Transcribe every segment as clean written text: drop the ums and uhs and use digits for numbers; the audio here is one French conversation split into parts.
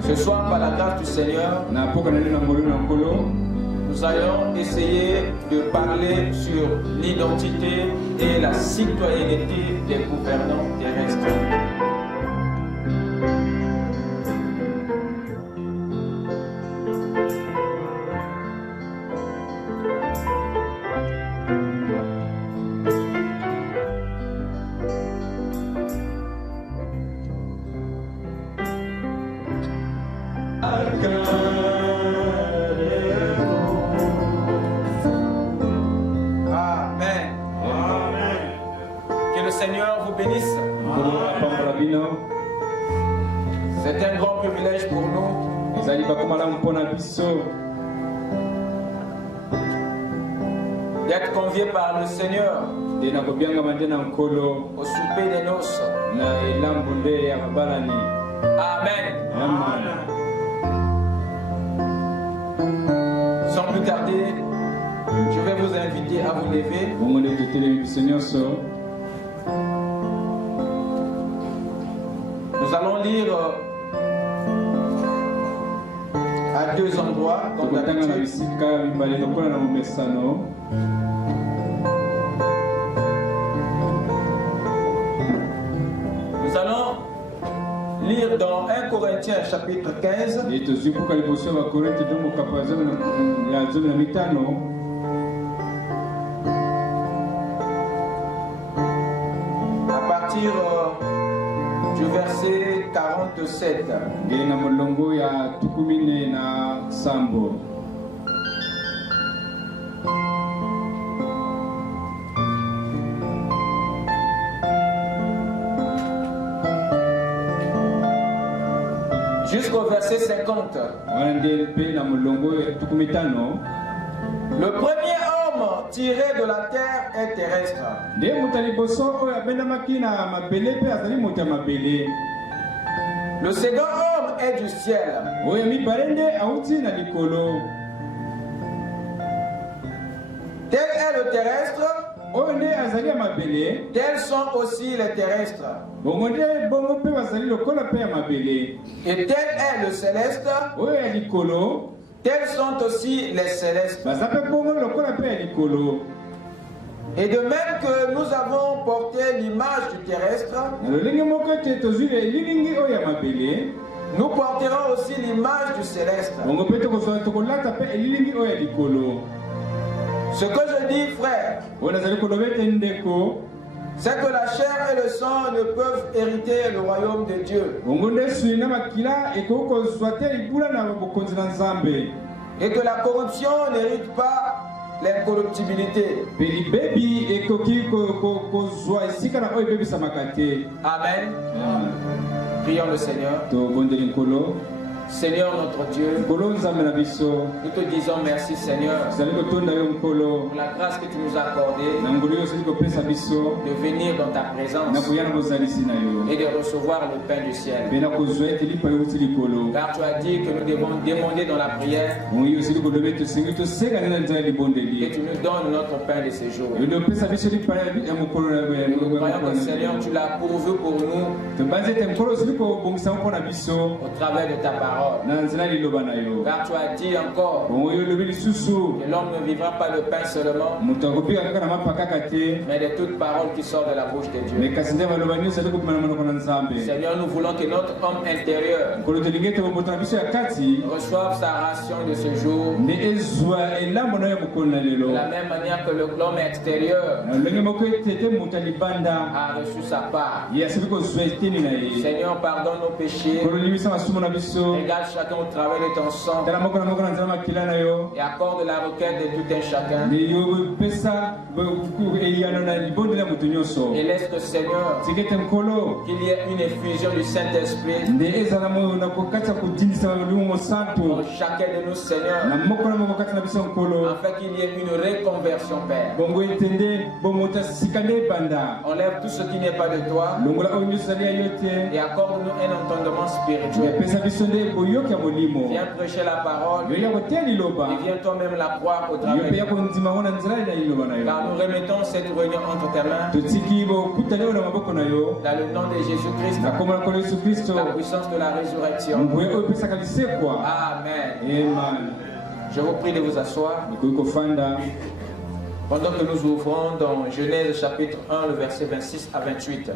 Ce soir, par la grâce du Seigneur, nous allons essayer de parler sur l'identité et la citoyenneté des gouvernants terrestres. C'est un grand privilège pour nous d'être conviés par le Seigneur au souper des noces. Amen. Sans plus tarder, je vais vous inviter à vous lever. Nous allons lire à deux endroits, comme d'habitude. Nous allons lire dans 1 Corinthiens chapitre 15. À partir du verset 47. Jusqu'au verset 50. Le premier homme tiré de la terre est terrestre. Le second homme est du ciel. Tel est le terrestre, tels sont aussi les terrestres. Et tel est le céleste, tels sont aussi les célestes. Et de même que nous avons porté l'image du terrestre, nous porterons aussi l'image du céleste. Ce que je dis, frère, c'est que la chair et le sang ne peuvent hériter le royaume de Dieu. Et que la corruption n'hérite pas l'incorruptibilité. Amen. Prions le Seigneur. Seigneur notre Dieu, nous te disons merci Seigneur pour la grâce que tu nous as accordée de venir dans ta présence et de recevoir le pain du ciel. Car tu as dit que nous devons demander dans la prière et tu nous donnes notre pain de ce jour. Nous croyons que Seigneur tu l'as pourvu pour nous au travers de ta parole. Car tu as dit encore que l'homme ne vivra pas de pain seulement, mais de toute parole qui sort de la bouche de Dieu. Seigneur, nous voulons que notre homme intérieur reçoive sa ration de ce jour de la même manière que l'homme extérieur a reçu sa part. Seigneur, pardonne nos péchés. Regarde chacun au travers de ton sang et accorde la requête de tout un chacun. Et laisse le Seigneur qu'il y ait une effusion du Saint-Esprit pour chacun de nous, Seigneur, afin qu'il y ait une reconversion, Père. Enlève tout ce qui n'est pas de toi et accorde-nous un entendement spirituel Viens prêcher la parole. Et viens toi-même la croire au travers. Car nous remettons cette réunion entre tes mains. Dans le nom de Jésus-Christ. La puissance de la résurrection. Amen. Je vous prie de vous asseoir. Pendant que nous ouvrons dans Genèse chapitre 1, le verset 26 à 28.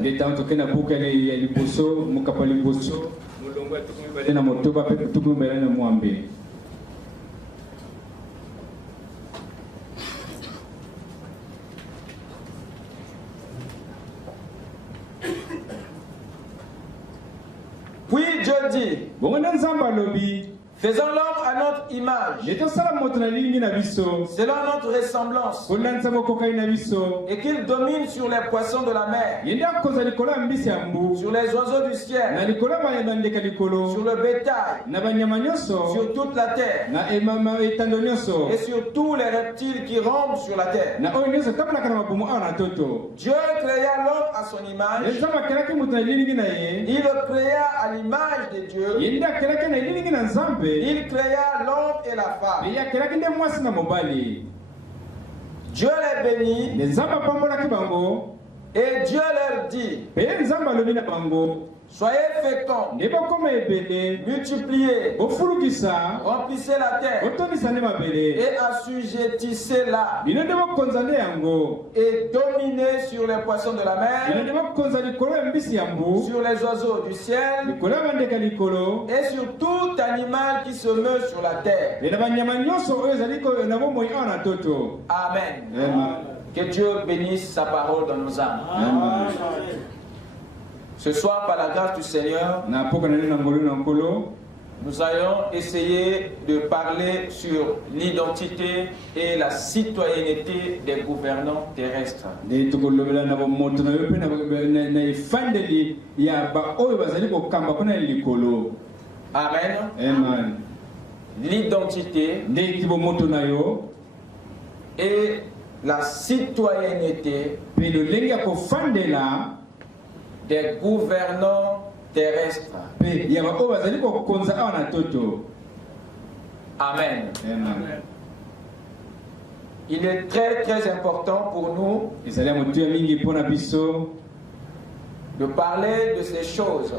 Puis Dieu dit, faisons l'homme à notre image, selon notre ressemblance, et qu'il domine sur les poissons de la mer, sur les oiseaux du ciel, sur le bétail, sur toute la terre, et sur tous les reptiles qui rampent sur la terre. Dieu créa l'homme à son image, il le créa à l'image de Dieu. Il créa l'homme et la femme. Dieu les bénit. Et Dieu leur dit, soyez féconds, multipliez, remplissez la terre et assujettissez-la et dominez sur les poissons de la mer, sur les oiseaux du ciel et sur tout animal qui se meut sur la terre. Amen. Que Dieu bénisse sa parole dans nos âmes. Amen. Ce soir, par la grâce du Seigneur, nous allons essayer de parler sur l'identité et la citoyenneté des gouvernants terrestres. Amen. Amen. L'identité et la citoyenneté des gouvernants terrestres. Amen. Amen. Il est très très important pour nous de parler de ces choses.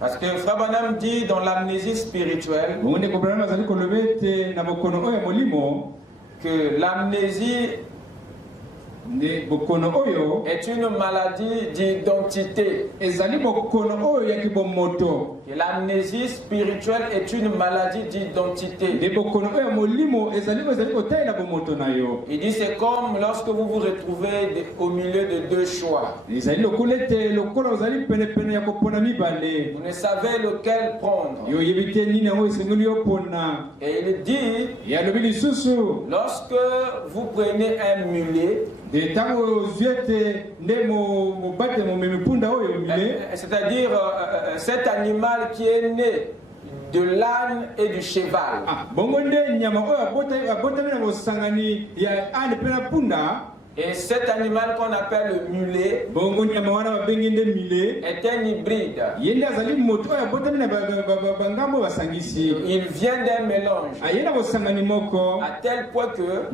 Parce que Frère Branham dit dans l'amnésie spirituelle que l'amnésie est une maladie d'identité. Et l'amnésie spirituelle est une maladie d'identité. Il dit c'est comme lorsque vous vous retrouvez au milieu de deux choix. Vous ne savez lequel prendre. Et il dit, lorsque vous prenez un mulet, c'est-à-dire cet animal qui est né de l'âne et du cheval. Et cet animal qu'on appelle le mulet est un hybride. Il vient d'un mélange. À tel point que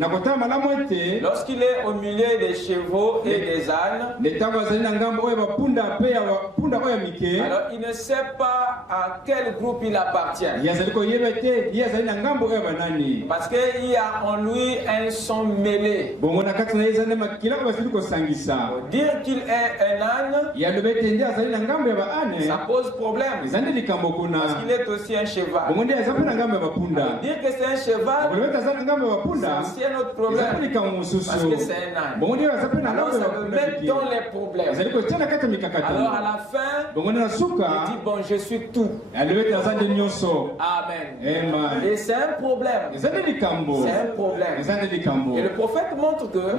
lorsqu'il est au milieu des chevaux et des ânes, alors il ne sait pas à quel groupe il appartient. Parce qu'il y a en lui un son mêlé. Dire qu'il est un âne, ça pose problème. Parce qu'il est aussi un cheval. Dire que c'est un cheval, c'est un autre problème. Parce que c'est un âne. Alors ça me met dans les problèmes. Alors à la fin, il dit bon, je suis tout. Amen. Et c'est un problème. C'est un problème. Et le prophète montre que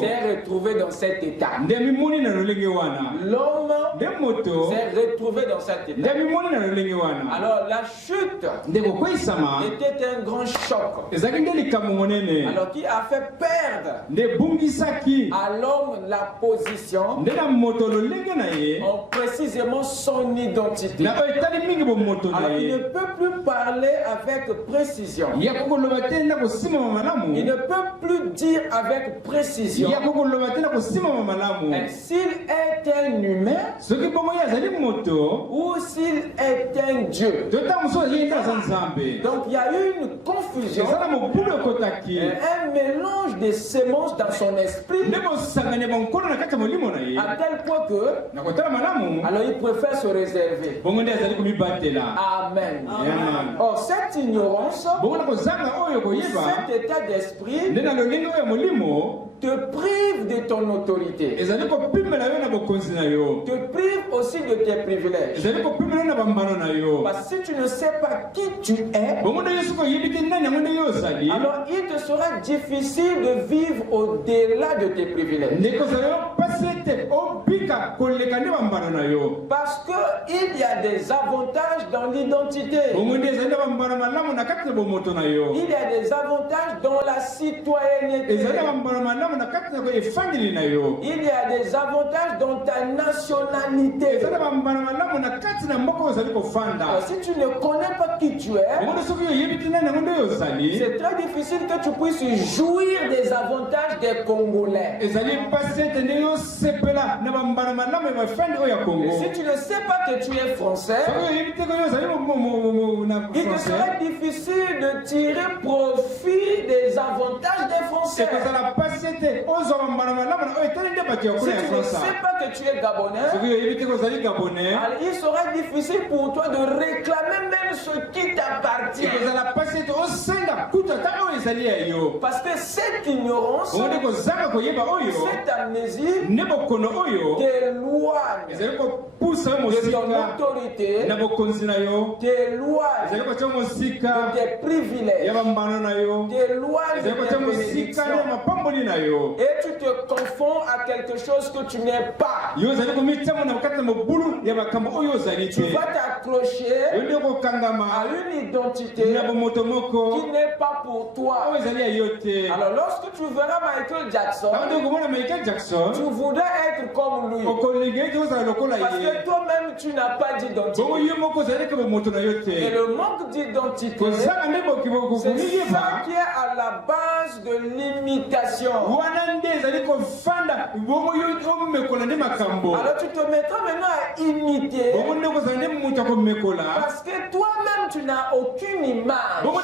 s'est retrouvé dans cet état. L'homme s'est retrouvé dans cet état. Alors la chute était un grand choc. Alors qui a fait perdre à l'homme la position, précisément son identité. Alors il ne peut plus parler avec précision. Il ne peut plus dire avec précision. S'il est un humain ou s'il est un Dieu. Donc il y a eu une confusion, un mélange de sémences dans son esprit, à tel point que alors il préfère se réserver. Amen. Or cette ignorance, cet état d'esprit te prive de ton autorité, te prive aussi de tes privilèges. Parce que si tu ne sais pas qui tu es, alors il te sera difficile de vivre au-delà de tes privilèges. Parce qu'il y a des avantages dans l'identité. Il y a des avantages dans la citoyenneté. Il y a des avantages dans ta nationalité. Alors, si tu ne connais pas qui tu es, c'est très difficile que tu puisses jouir des avantages des Congolais. Et si tu ne sais pas que tu es français, il te serait difficile de tirer profit des avantages des Français. Si tu ne sais pas que tu es Gabonais, alors il sera difficile pour toi de réclamer même ce qui t'appartient. Parce que cette ignorance, cette amnésie t'éloigne de ton autorité, t'éloigne de tes privilèges, t'éloigne de tes bénédictions. Et tu te confonds à quelque chose que tu n'es pas. Tu vas t'accrocher à une identité qui n'est pas pour toi. Alors lorsque tu verras Michael Jackson, tu voudrais être comme lui. Parce que toi-même tu n'as pas d'identité. Et le manque d'identité, c'est ça qui est à la base de l'imitation. Alors tu te mettras maintenant à imiter, parce que toi-même tu n'as aucune image. Toi-même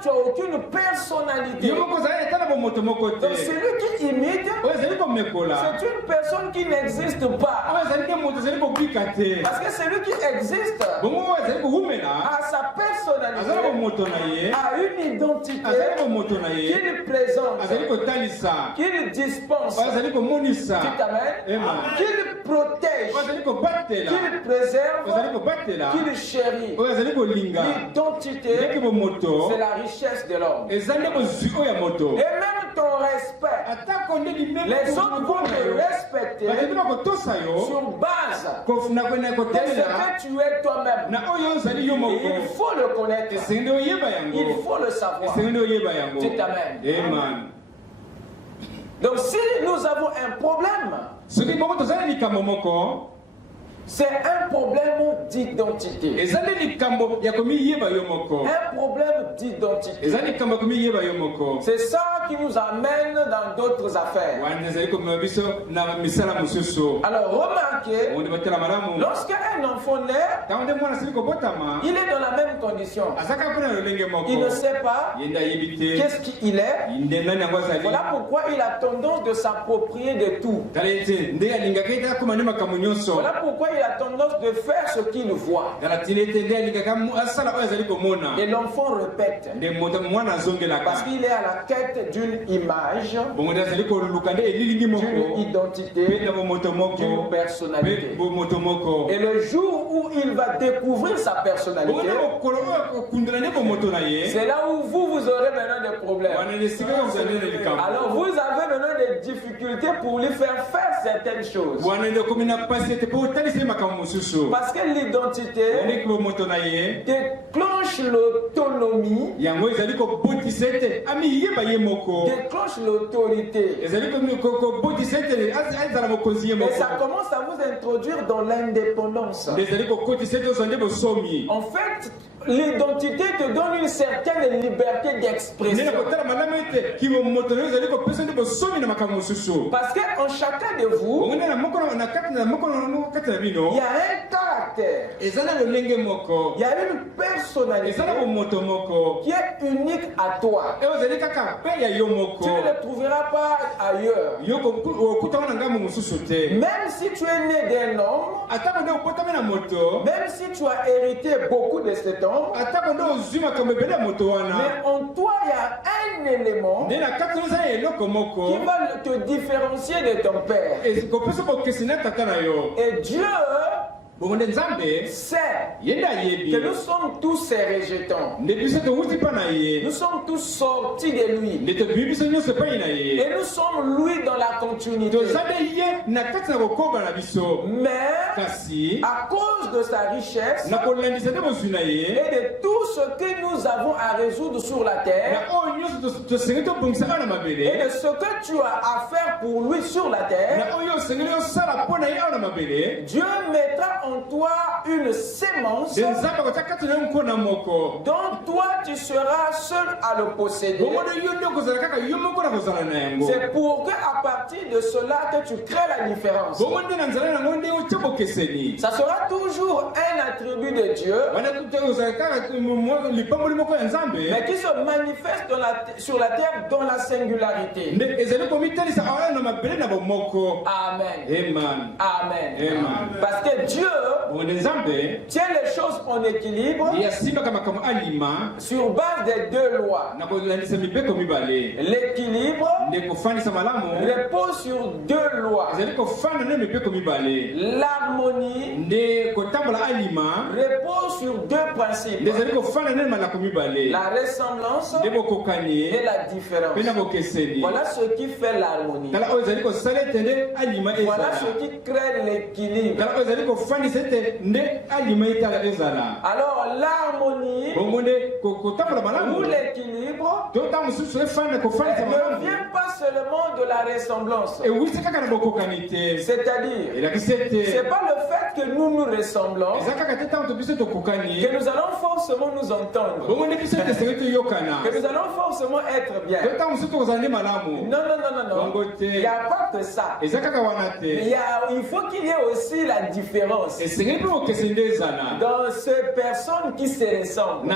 tu n'as aucune personnalité. Donc celui qui imite, c'est une personne qui n'existe pas. Parce que celui qui existe a sa personnalité, a une identité qu'il présente, qu'il dispense, qu'il protège, qu'il préserve, qu'il chérit. L'identité, c'est la richesse de l'homme. Et même ton respect, les autres vont te respecter sur base de ce que tu es toi-même. Et il faut le connaître, il faut le savoir. Dites amen. Donc si nous avons un problème, c'est un problème d'identité. Un problème d'identité. C'est ça qui nous amène dans d'autres affaires. Alors remarquez, lorsqu'un enfant naît, il est dans la même condition. Il ne sait pas qu'est-ce qu'il est. Voilà pourquoi il a tendance de s'approprier de tout. Voilà pourquoi il il a tendance de faire ce qu'il voit. Et l'enfant répète. Parce qu'il est à la quête d'une image, d'une identité, d'une personnalité. Et le jour où il va découvrir sa personnalité, c'est là où vous aurez maintenant des problèmes. Alors vous avez maintenant des difficultés pour lui faire certaines choses. Parce que l'identité déclenche l'autonomie, déclenche l'autorité. Et ça commence à vous introduire dans l'indépendance. En fait, l'identité te donne une certaine liberté d'expression. Parce qu'en chacun de vous, il y a un caractère, il y a une personnalité qui est unique à toi. Tu ne le trouveras pas ailleurs. Même si tu es né d'un homme, même si tu as hérité beaucoup de cet homme, mais en toi il y a un élément qui va te différencier de ton père. Et Dieu sait que nous sommes tous ses rejetons. Nous sommes tous sortis de lui. Et nous sommes lui dans la continuité. Mais à cause de sa richesse et de tout ce que nous avons à résoudre sur la terre et de ce que tu as à faire pour lui sur la terre, Dieu mettra en toi une sémence dont toi tu seras seul à le posséder. C'est pour que à partir de cela que tu crées la différence. Ça sera toujours un attribut de Dieu, mais qui se manifeste sur la terre dans la singularité. Amen. Amen. Parce que Dieu tient les choses en équilibre sur base des deux lois. L'équilibre repose sur deux lois. L'harmonie repose sur deux principes. La ressemblance et la différence. Voilà ce qui fait l'harmonie. Voilà ce qui crée l'équilibre. Alors l'harmonie ou l'équilibre ne vient pas seulement de la ressemblance. C'est-à-dire, c'est pas le fait que nous nous ressemblons que nous allons forcément nous entendre, que nous allons forcément être bien. Non. Il n'y a pas que ça. Il faut qu'il y ait aussi la différence dans ces personnes qui se ressemblent.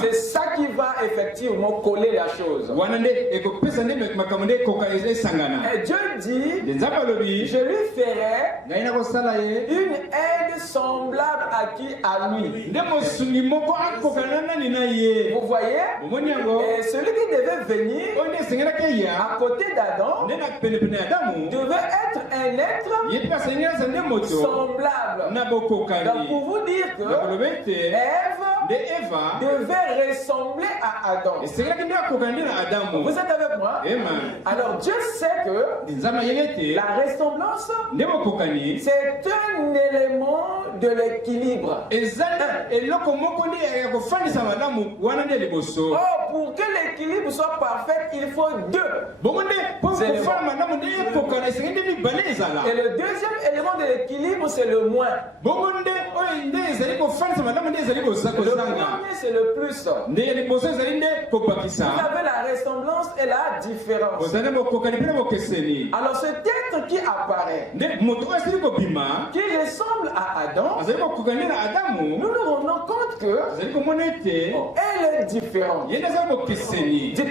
C'est ça qui va effectivement coller la chose. Et Dieu dit, je lui ferai une aide semblable à lui. Vous voyez, et celui qui devait venir à côté d'Adam devait être un être semblable. Donc pour vous dire que Ève devait ressembler à Adam. Vous êtes avec moi? Alors Dieu sait que la ressemblance c'est un élément de l'équilibre. Oh, pour que l'équilibre soit parfait, il faut deux. Et le deuxième élément de l'équilibre, c'est le moins. Le premier, c'est le plus. Vous avez la ressemblance et la différence. Alors cet être qui apparaît, qui ressemble à Adam, nous nous rendons compte que elle est différente. Dites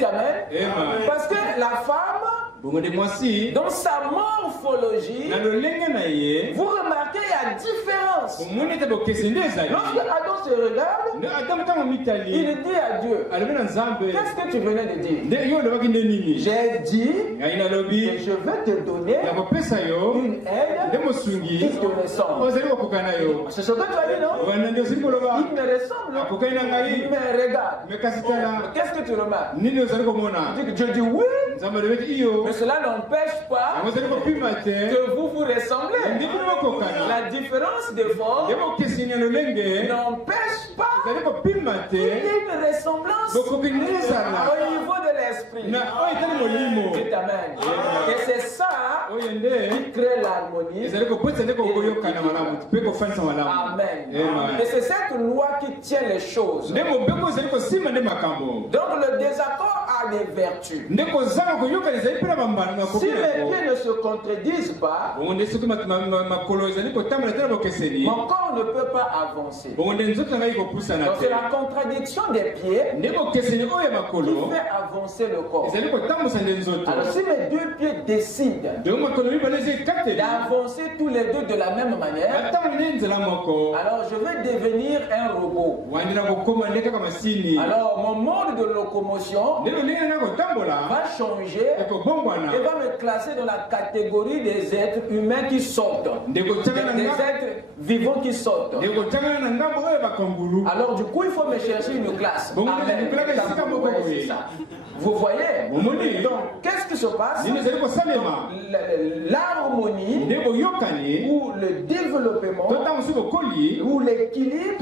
amen. Parce que la femme dans sa morphologie, vous remarquez il y a différence. Lorsque Adam se regarde, il dit à Dieu, qu'est-ce que tu venais de dire? J'ai dit que je vais te donner une aide qui te ressemble. C'est ce que tu as dit, non? Il me ressemble. Il me regarde. Qu'est-ce que tu remarques? Je dis oui, mais cela n'empêche pas que vous vous ressemblez. La différence de forme n'empêche pas qu'il y ait une ressemblance au niveau de l'esprit. Amen. Et c'est ça qui crée l'harmonie. Amen. Et c'est cette loi qui tient les choses. Donc le désaccord a des vertus. Si les pieds ne se contredisent pas, mon corps ne peut pas avancer. Donc c'est la contradiction des pieds qui fait avancer le corps. Alors si mes deux pieds décident d'avancer tous les deux de la même manière, alors je vais devenir un robot. Alors mon mode de locomotion va changer et va me classer dans la catégorie des êtres humains qui sortent, des êtres vivants qui sortent. Alors du coup il faut me chercher une classe. Amen. Vous voyez? Donc, qu'est-ce qui se passe? L'harmonie ou le développement ou l'équilibre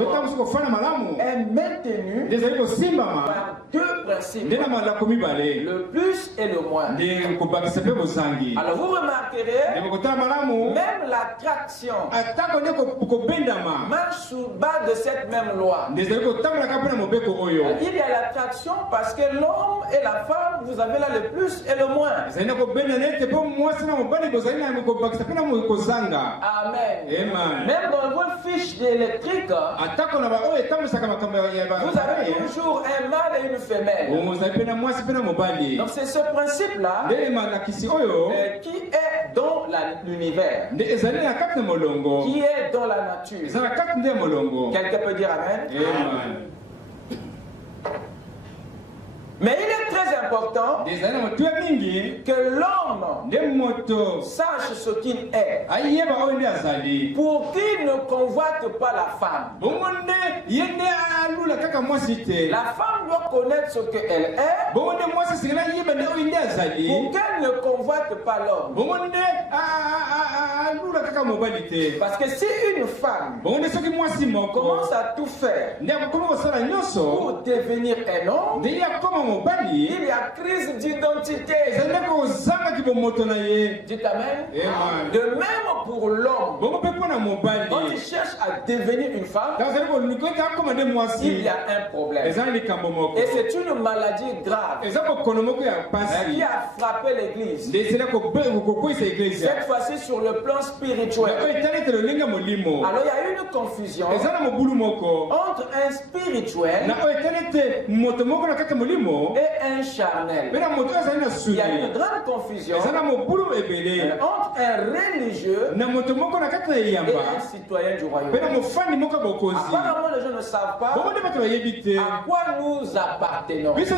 est maintenu par deux principes, le plus et le moins. Alors vous remarquerez, même l'attraction marche sous bas de cette même loi. Il y a l'attraction parce que l'homme et la femme, vous avez là le plus et le moins. Amen. Même dans votre fiche électrique, vous avez toujours un mâle et une femelle. Donc c'est ce principe-là qui est dans l'univers, qui est dans la nature. Quelqu'un peut dire Amen? Amen. Mais il est très important que l'homme sache ce qu'il est pour qu'il ne convoite pas la femme. La femme doit connaître ce qu'elle est pour qu'elle ne convoite pas l'homme. Parce que si une femme commence à tout faire pour devenir un homme, il y a crise d'identité. Dites Amen. De même pour l'homme, quand il cherche à devenir une femme, il y a un problème. Et c'est une maladie grave qui a frappé l'église. Cette fois-ci sur le plan spirituel. Alors il y a une confusion entre un spirituel et un charnel. Il y a une grande confusion entre un religieux et un citoyen du royaume. Apparemment les gens ne savent pas à quoi nous appartenons. Qu'est-ce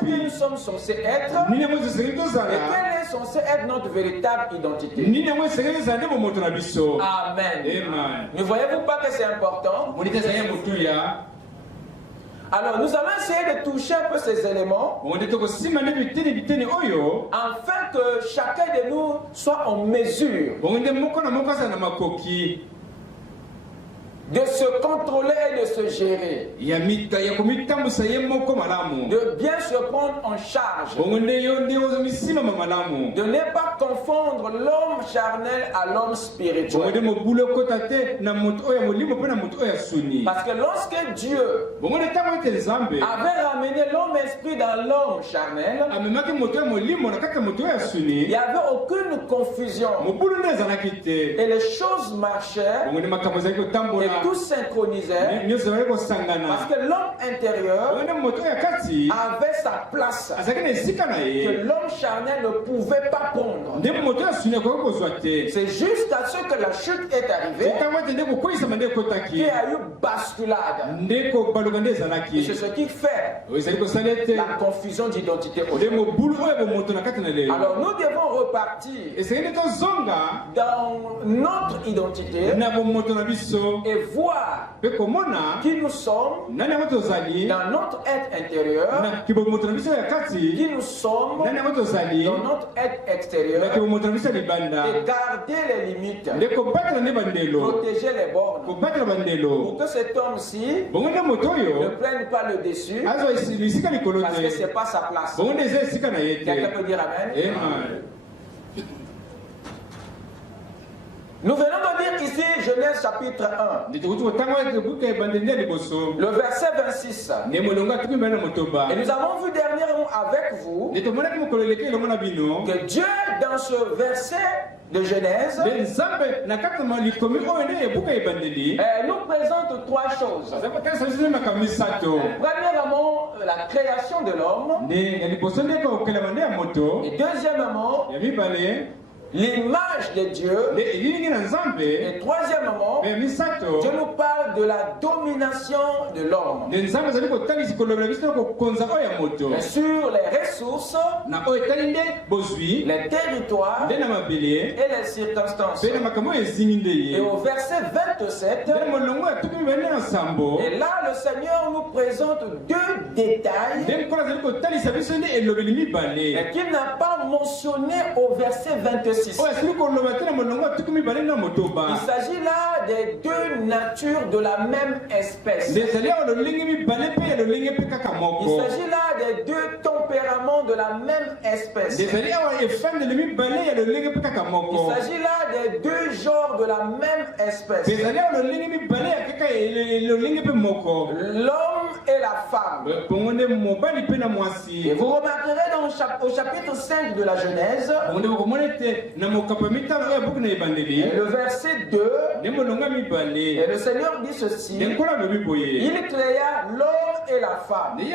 que nous sommes censés être et quelle est censée être notre véritable identité. Amen. Ne voyez-vous pas que c'est important? Alors nous allons essayer de toucher un peu ces éléments afin que chacun de nous soit en mesure de se contrôler et de se gérer, de bien se prendre en charge, de ne pas confondre l'homme charnel à l'homme spirituel. Parce que lorsque Dieu avait ramené l'homme esprit dans l'homme charnel, il n'y avait aucune confusion et les choses marchaient. tout synchronisait. Parce que l'homme intérieur avait sa place que l'homme charnel ne pouvait pas prendre. C'est jusqu'à ce que la chute est arrivée qu'il y a eu basculade. Et c'est ce qui fait la confusion d'identité. Alors nous devons repartir dans notre identité et voir qui nous sommes dans notre être intérieur, qui nous sommes dans notre être extérieur, et garder les limites, protéger les bornes, pour que cet homme-ci ne prenne pas le dessus, parce que ce n'est pas sa place. Quelqu'un peut dire Amen? Nous venons de lire ici Genèse chapitre 1, le verset 26. Et nous avons vu dernièrement avec vous que Dieu, dans ce verset de Genèse, nous présente trois choses. Premièrement, la création de l'homme. Et deuxièmement, l'image de Dieu. Et troisièmement, Dieu nous parle de la domination de l'homme sur les ressources, les territoires et les circonstances. Et au verset 27, et là le Seigneur nous présente deux détails qu'il n'a pas mentionné au verset 26. Il s'agit là des deux natures de la même espèce. Il s'agit là des deux tempéraments de la même espèce. Il s'agit là des deux genres de la même espèce. L'homme et la femme. Et vous remarquerez au chapitre 5 de la Genèse, le verset 2, et le Seigneur dit ceci: il créa l'homme et la femme, il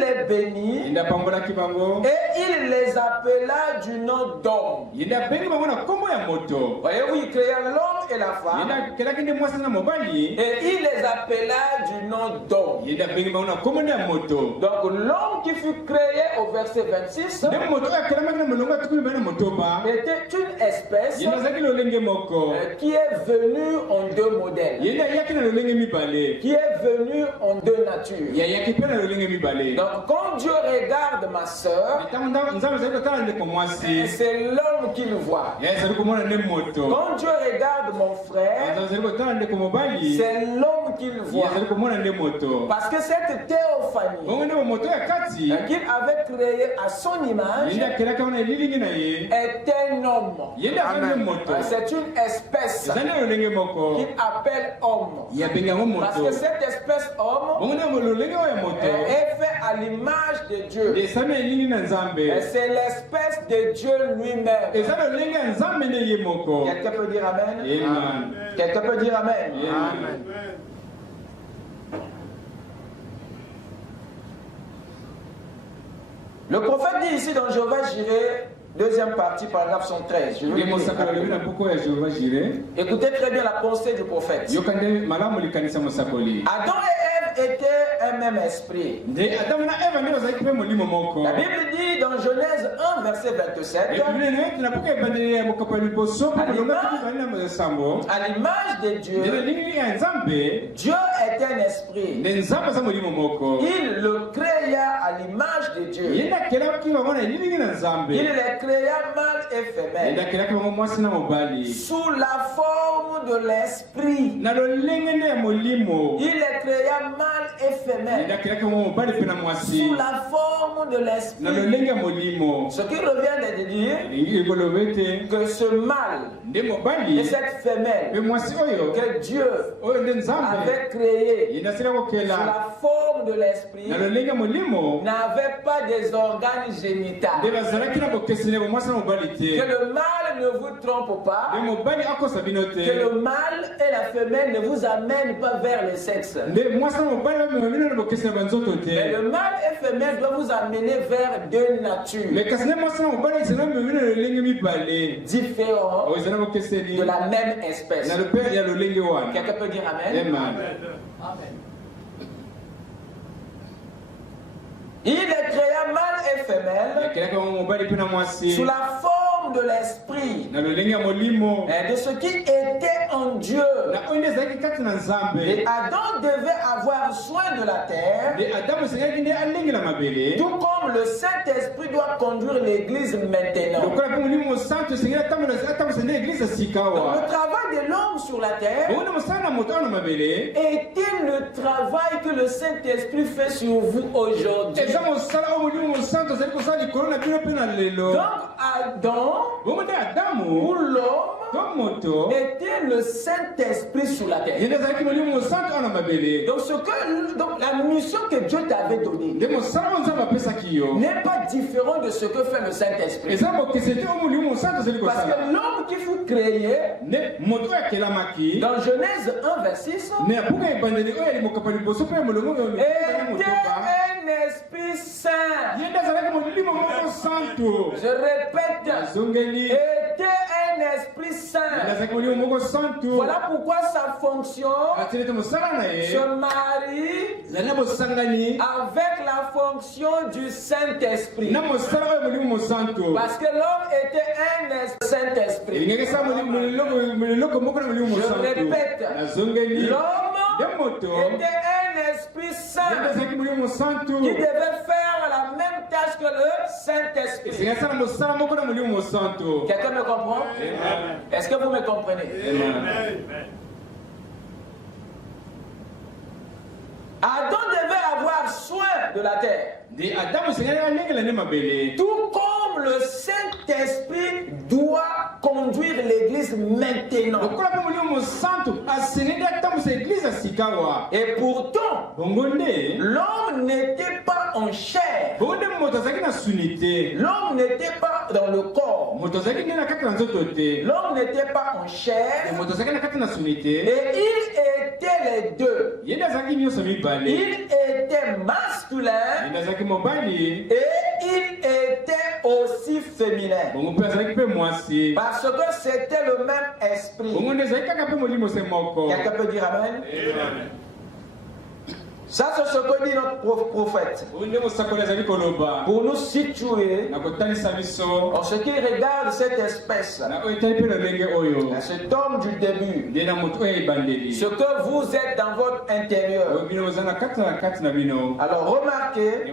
les bénit et il les appela du nom d'homme. Voyez-vous, il créa l'homme et la femme et il les appela du nom d'homme. Donc l'homme qui fut créé au verset 26 était une espèce qui est venue en deux modèles, qui est venue en deux natures. Donc quand Dieu regarde ma soeur, c'est l'homme qu'il voit. Quand Dieu regarde mon frère, c'est l'homme qu'il voit. Parce que cette théophanie qu'il avait créée à son image est un homme. C'est une espèce qu'il appelle homme. Parce que cette espèce homme est faite à l'image de Dieu. C'est l'espèce de Dieu lui-même. Quelqu'un peut dire Amen? Quelqu'un peut dire Amen? Amen. Le prophète dit ici dans Jéhovah Jireh, deuxième partie, paragraphe 113. Écoutez très bien la pensée du prophète. Adam et Ève étaient un même esprit. La Bible dit dans Genèse 1, verset 27, à l'image de Dieu, Dieu est un esprit. Il le créa à l'image de Dieu. Il les créa mâle et femelle sous la forme de l'esprit. Il les créa mâle et femelle sous la forme de l'esprit. Ce qui revient de dire que ce mâle et cette femelle que Dieu avait créé sous la forme de l'esprit n'avait pas des organes génitaux. Que le mâle ne vous trompe pas, que le mâle et la femelle ne vous amènent pas vers le sexe. Mais le mâle et femelle doivent vous amener vers deux natures différentes de la même espèce. Quelqu'un peut dire amen? Amen. Il est créé mâle et femelle sous la forme de l'esprit de ce qui était en Dieu. Et Adam devait avoir soin de la terre, tout comme le Saint-Esprit doit conduire l'Église maintenant. Donc, le travail de l'homme sur la terre est-il le travail que le Saint-Esprit fait sur vous aujourd'hui? Donc Adam ou l'homme était le Saint-Esprit sur la terre. Donc la mission que Dieu t'avait donnée n'est pas différente de ce que fait le Saint-Esprit. Parce que l'homme qu'il faut créer, dans Genèse 1 verset 6, était un esprit saint. Je répète, était un esprit saint. Voilà pourquoi sa fonction se marie avec la fonction du Saint-Esprit. Parce que l'homme était un Saint-Esprit. Je répète, l'homme était un esprit saint qui devait faire la même tâche que le Saint-Esprit. Quelqu'un me comprend? Est-ce que vous me comprenez? Adam devait avoir soin de la terre. Tout comme le Saint-Esprit doit conduire l'Église maintenant. Et pourtant, l'homme n'était pas en chair. L'homme n'était pas dans le corps. L'homme n'était pas en chair. Et il était les deux. Il était masculin et il était aussi féminin. Parce que c'était le même esprit. Quelqu'un peut dire amen? Ça, c'est ce que dit notre prophète. Pour nous situer en ce qui regarde cette espèce, cet homme du début, ce que vous êtes dans votre intérieur. Alors remarquez,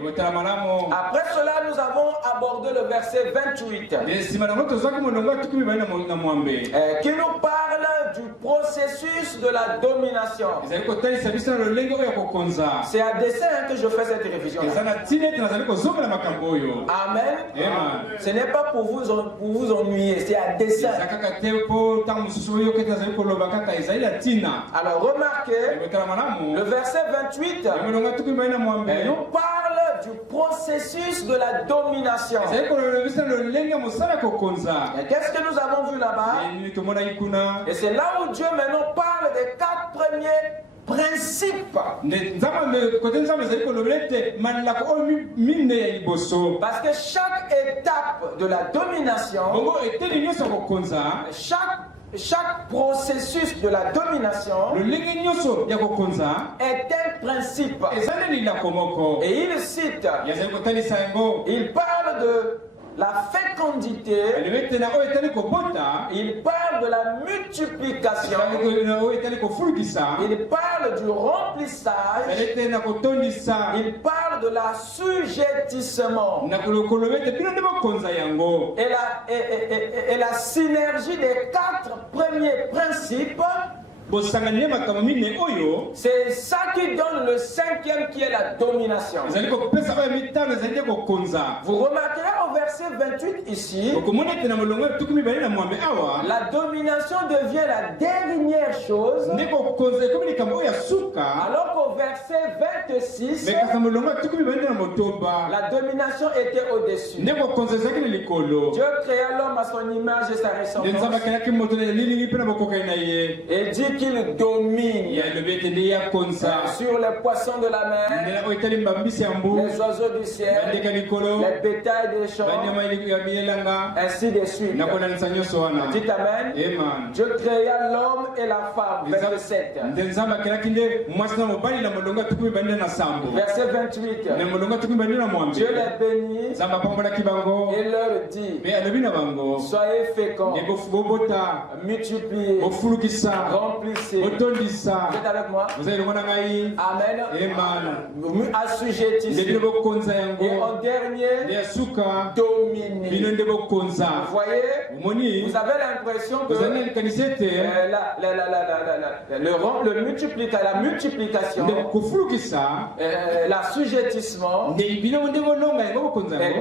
après cela, nous avons abordé le verset 28 qui nous parle du processus de la domination. C'est à dessein que je fais cette révision. Amen. Ce n'est pas pour vous ennuyer, c'est à dessein. Alors remarquez, le verset 28 nous parle du processus de la domination. Et qu'est-ce que nous avons vu là-bas? Et c'est là où Dieu maintenant parle des 4 premiers principe. Parce que chaque étape de la domination, chaque processus de la domination est un principe. Et il cite, il parle de la fécondité, il parle de la multiplication, il parle du remplissage, il parle de l'assujettissement et la synergie des 4 premiers principes C'est ça qui donne le cinquième qui est la domination. Vous remarquerez au verset 28 ici, la domination devient la dernière chose, alors qu'au verset 26, la domination était au-dessus. Dieu créa l'homme à son image et sa ressemblance et dit qu'il domine sur les poissons de la mer, les oiseaux du ciel, les bétails des champs, ainsi de suite. Dites Amen. Dieu créa l'homme et la femme. Verset 7. Verset 28. Dieu les bénit et leur dit: soyez féconds, multipliez, remplissez. Vous êtes avec moi? Amen. Assujettissez. Et en dernier, dominez. Vous voyez, vous avez l'impression que la multiplication, l'assujettissement, tout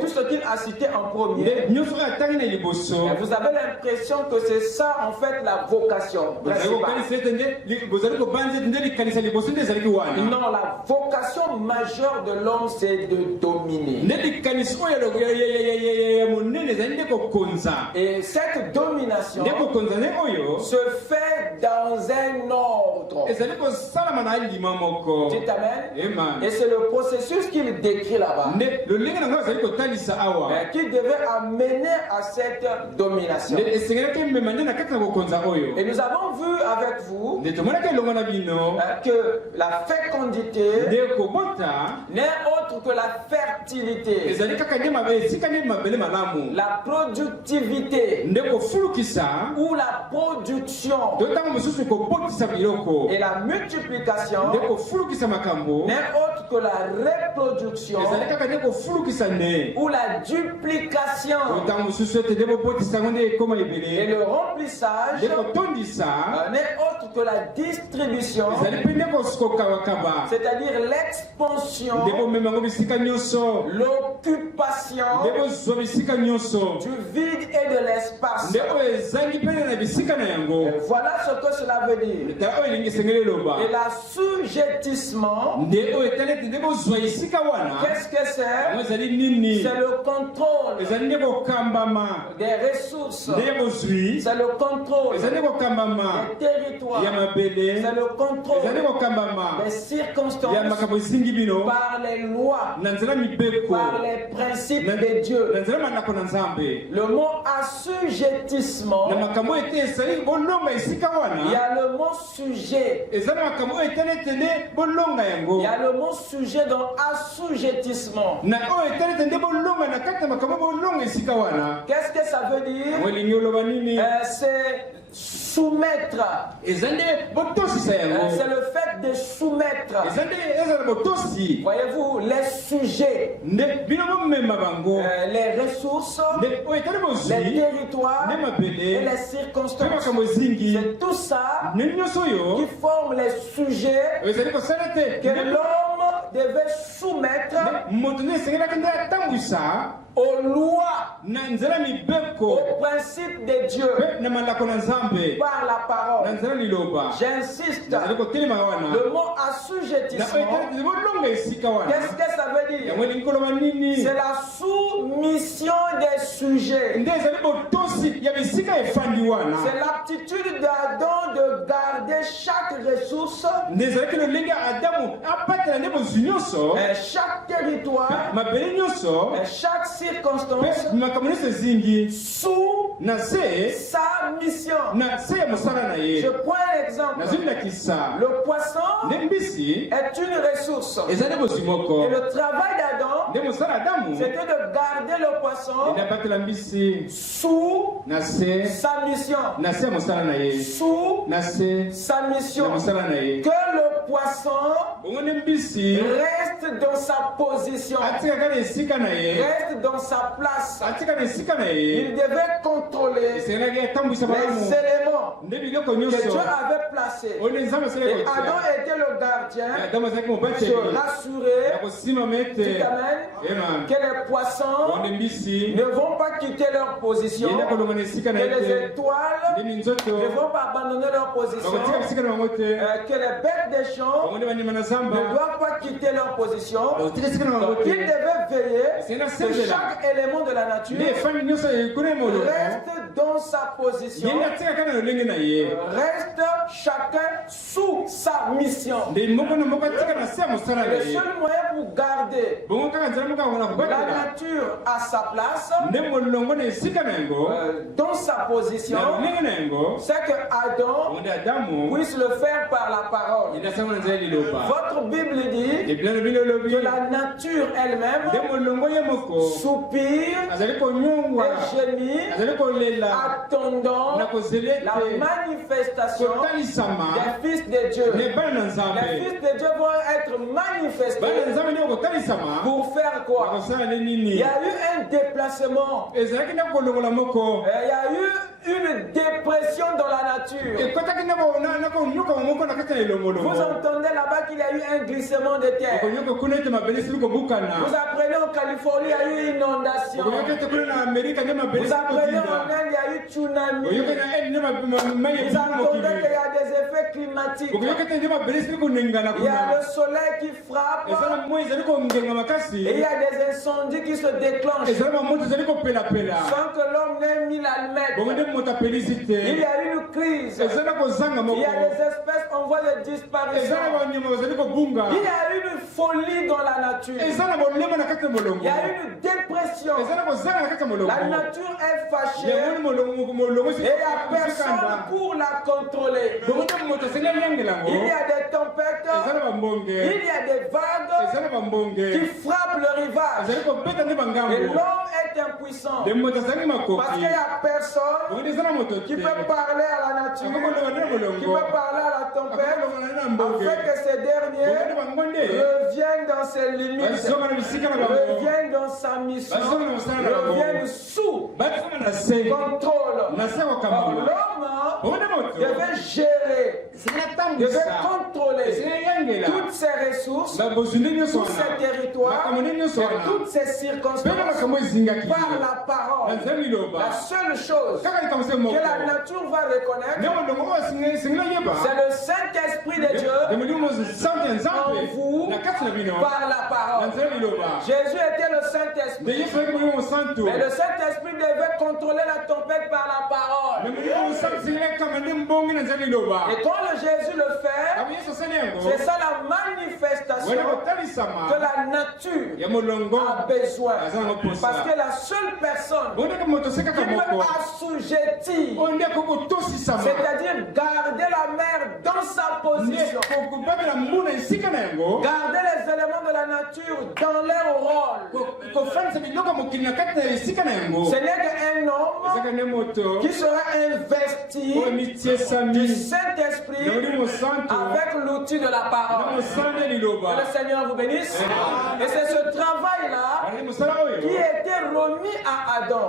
ce qu'il a cité en premier, vous avez l'impression que c'est ça en fait la vocation. Non, la vocation majeure de l'homme, c'est de dominer. Et cette domination se fait dans un ordre. Dites Amen. Et c'est le processus qu'il décrit là-bas, qui devait amener à cette domination. Et nous avons vu avec vous que la fécondité n'est autre que la fertilité, la productivité ou la production, et la multiplication n'est autre que la reproduction ou la duplication, et le remplissage n'est autre que la distribution, c'est-à-dire l'expansion, l'occupation du vide et de l'espace. Voilà ce que cela veut dire. Et l'assujettissement, qu'est-ce que c'est? C'est le contrôle des ressources, c'est le contrôle des territoires, c'est le contrôle des circonstances par les lois, par les principes de Dieu. Le mot assujettissement, il y a le mot sujet, il y a le mot sujet dans assujettissement. Qu'est-ce que ça veut dire? C'est soumettre. C'est le fait de soumettre. Voyez-vous, les sujets, les ressources, les territoires et les circonstances, c'est tout ça qui forme les sujets que l'homme devait soumettre aux lois, aux principes de Dieu, par la parole. J'insiste, le mot assujettissement, qu'est-ce que ça veut dire? C'est la soumission des sujets. C'est l'aptitude d'Adam de garder chaque ressource, chaque territoire, chaque circonstance sous sa mission. Je prends un exemple. Le poisson est une ressource. Et le travail d'Adam, c'était de garder le poisson sous sa mission. Sous sa mission. Que le poisson reste dans sa position. Reste dans sa place. Il devait contrôler les éléments que Dieu avait placés. Et Adam était le gardien, se rassurer que les poissons ne vont pas quitter leur position, que les étoiles ne vont pas abandonner leur position, que les bêtes des champs ne doivent pas quitter leur position. Donc il devait veiller que chaque élément de la nature reste dans sa position, reste chacun sous sa mission. Le seul moyen pour garder la nature à sa place, dans sa position, c'est que Adam puisse le faire par la parole. Votre Bible dit que la nature elle-même soupire et gémit, attendant la manifestation des fils de Dieu. Les fils de Dieu vont être manifestés pour faire quoi? Il y a eu un déplacement. Il y a eu une dépression dans la nature. Vous entendez là-bas qu'il y a eu un glissement de terre. Vous apprenez en Californie, il y a eu une inondation. Vous apprenez en Inde, il y a eu tsunami. Vous entendez qu'il y a des effets climatiques. Il y a le soleil qui frappe. Et il y a des incendies qui se déclenchent. Sans que l'homme n'ait mis l'allumette. Il y a une crise. Il y a des espèces en voie de disparition. Il y a une folie dans la nature. Il y a une dépression. La nature est fâchée. Et il n'y a personne pour la contrôler. Il y a des tempêtes. Il y a des vagues qui frappent le rivage. Et l'homme est impuissant. Parce qu'il n'y a personne qui peut parler à la nature, qui peut parler à la tempête, afin que ces derniers reviennent dans ses limites, reviennent dans sa mission, reviennent sous contrôle. L'homme devait gérer, devait contrôler toutes ses ressources, tous ses territoires et toutes ses circonstances par la parole. La seule chose que la nature va reconnaître, c'est le Saint-Esprit de Dieu en vous par la parole. Jésus était le Saint-Esprit, mais le Saint-Esprit devait contrôler la tempête par la parole. Et quand le Jésus le fait, c'est ça la manifestation que la nature a besoin. Parce que la seule personne qui peut assujettir, c'est-à-dire garder la mer dans sa position, garder les éléments de la nature dans leur rôle, ce n'est qu'un homme qui sera investi du Saint-Esprit avec l'outil de la parole. Que le Seigneur vous bénisse. Et c'est ce travail-là qui était remis à Adam.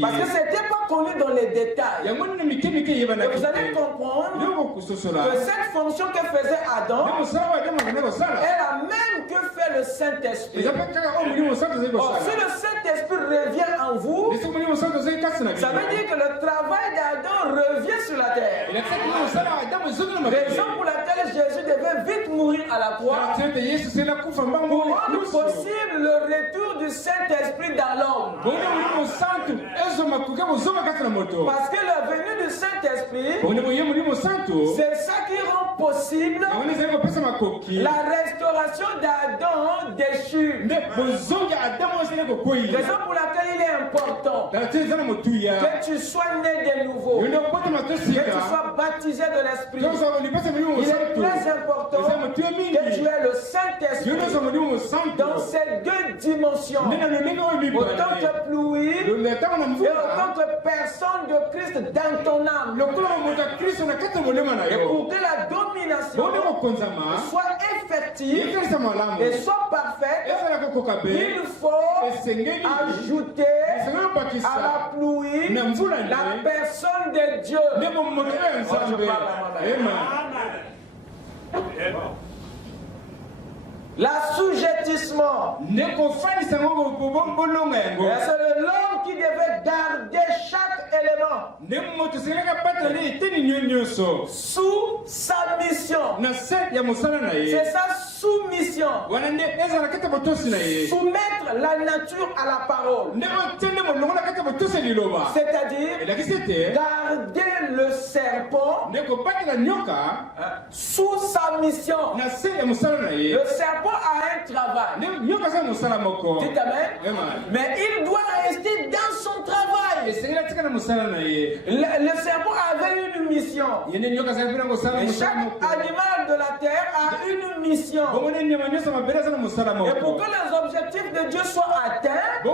Parce que ce n'était pas connu dans les détails. Et vous allez comprendre que cette fonction que faisait Adam est la même que fait le Saint-Esprit. Or, si le Saint-Esprit revient en vous, ça veut dire que le travail d'Adam revient sur la terre. Raison pour laquelle Jésus devait vite mourir à la croix pour rendre possible le retour du Saint-Esprit dans l'homme. Parce que la venue du Saint-Esprit, c'est ça qui rend possible la restauration d'Adam déchu. Raison pour laquelle il est important que tu sois né de nouveau, que tu sois baptisé de l'Esprit. Il est très important que tu aies le Saint-Esprit dans ces deux dimensions. Autant que fluide et autant que personne de Christ dans ton âme. Et pour que la domination soit effective et soit parfaite, il faut ajouter à la fluide la personne de Dieu. L'assujettissement. C'est l'homme qui devait garder chaque élément sous sa mission. C'est sa soumission. Soumettre la nature à la parole. C'est-à-dire garder le serpent sous sa mission. Le serpent a un travail. Dites amen. Mais il doit rester dans son travail. Le serpent avait une mission. Et chaque animal de la terre a une mission. Et pour que les objectifs de Dieu soient atteints, il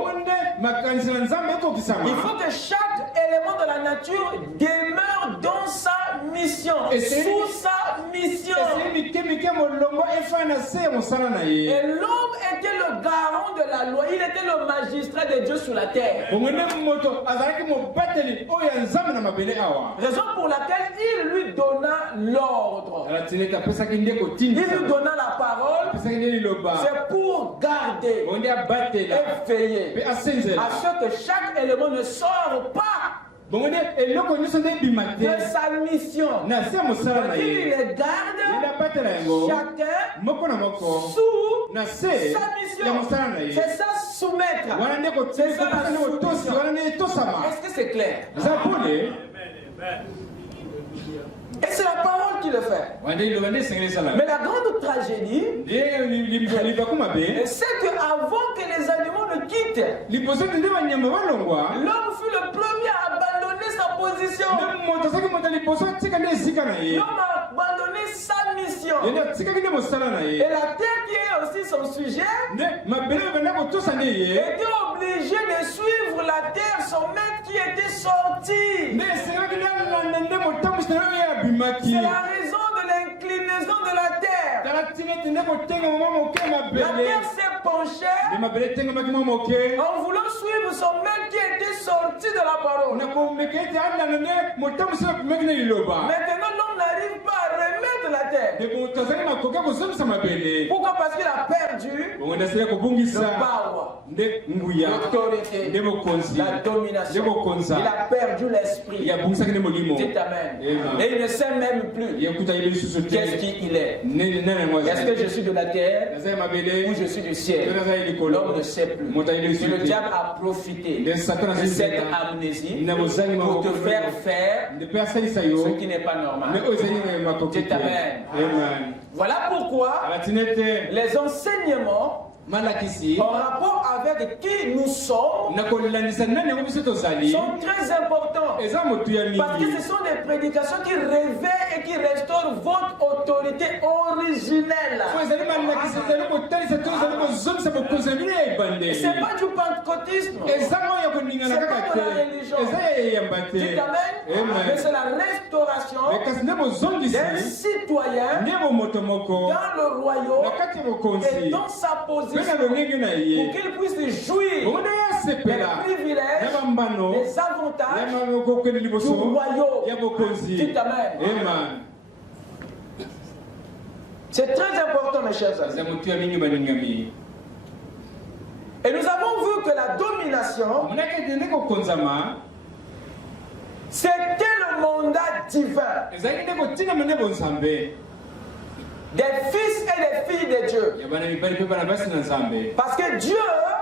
faut que chaque élément de la nature demeure dans sa mission, sous sa mission. Et l'homme était le garant de la loi, il était le magistrat de Dieu sur la terre. Raison pour laquelle il lui donna l'ordre. Il lui donna la parole. C'est pour garder et veiller à ce que chaque élément ne sorte pas de sa mission. Il les garde chacun sous sa mission. C'est ça soumettre. C'est ça la soumission. Est-ce que c'est clair? Et c'est la parole qui le fait. Mais la grande tragédie, c'est qu'avant que les animaux ne quittent, l'homme fut le premier à abandonner sa position. L'homme a abandonné sa mission. Et la terre qui est aussi son sujet était obligée de suivre la terre, son maître qui était sorti. C'est la raison de l'inclinaison de la terre. La terre s'est penchée en voulant suivre son maître qui était sorti de la parole. Maintenant, l'homme n'arrive pas à remettre la terre. Pourquoi? Parce qu'il a perdu le power, l'autorité, la domination. Il a perdu l'esprit. Dites amen. Et il ne sait même plus qu'est-ce qu'il est. Est-ce que je suis de la terre ou je suis du ciel? L'homme ne sait plus. Et le diable a profité de cette amnésie pour te faire faire ce qui n'est pas normal. Dites amen. Voilà pourquoi les enseignements en rapport avec qui nous sommes sont très importants. Parce que ce sont des prédications qui réveillent et qui restaurent votre autorité originelle. C'est pas du pentecôtisme. C'est pas de la religion. Dites amen. Mais c'est la restauration d'un citoyen dans le royaume et dans sa position, pour qu'il puisse jouir des privilèges, des avantages du royaume. Dites amen. C'est très important, mes chers amis. Et nous avons vu que la domination, c'était le mandat divin des fils et des filles de Dieu. Parce que Dieu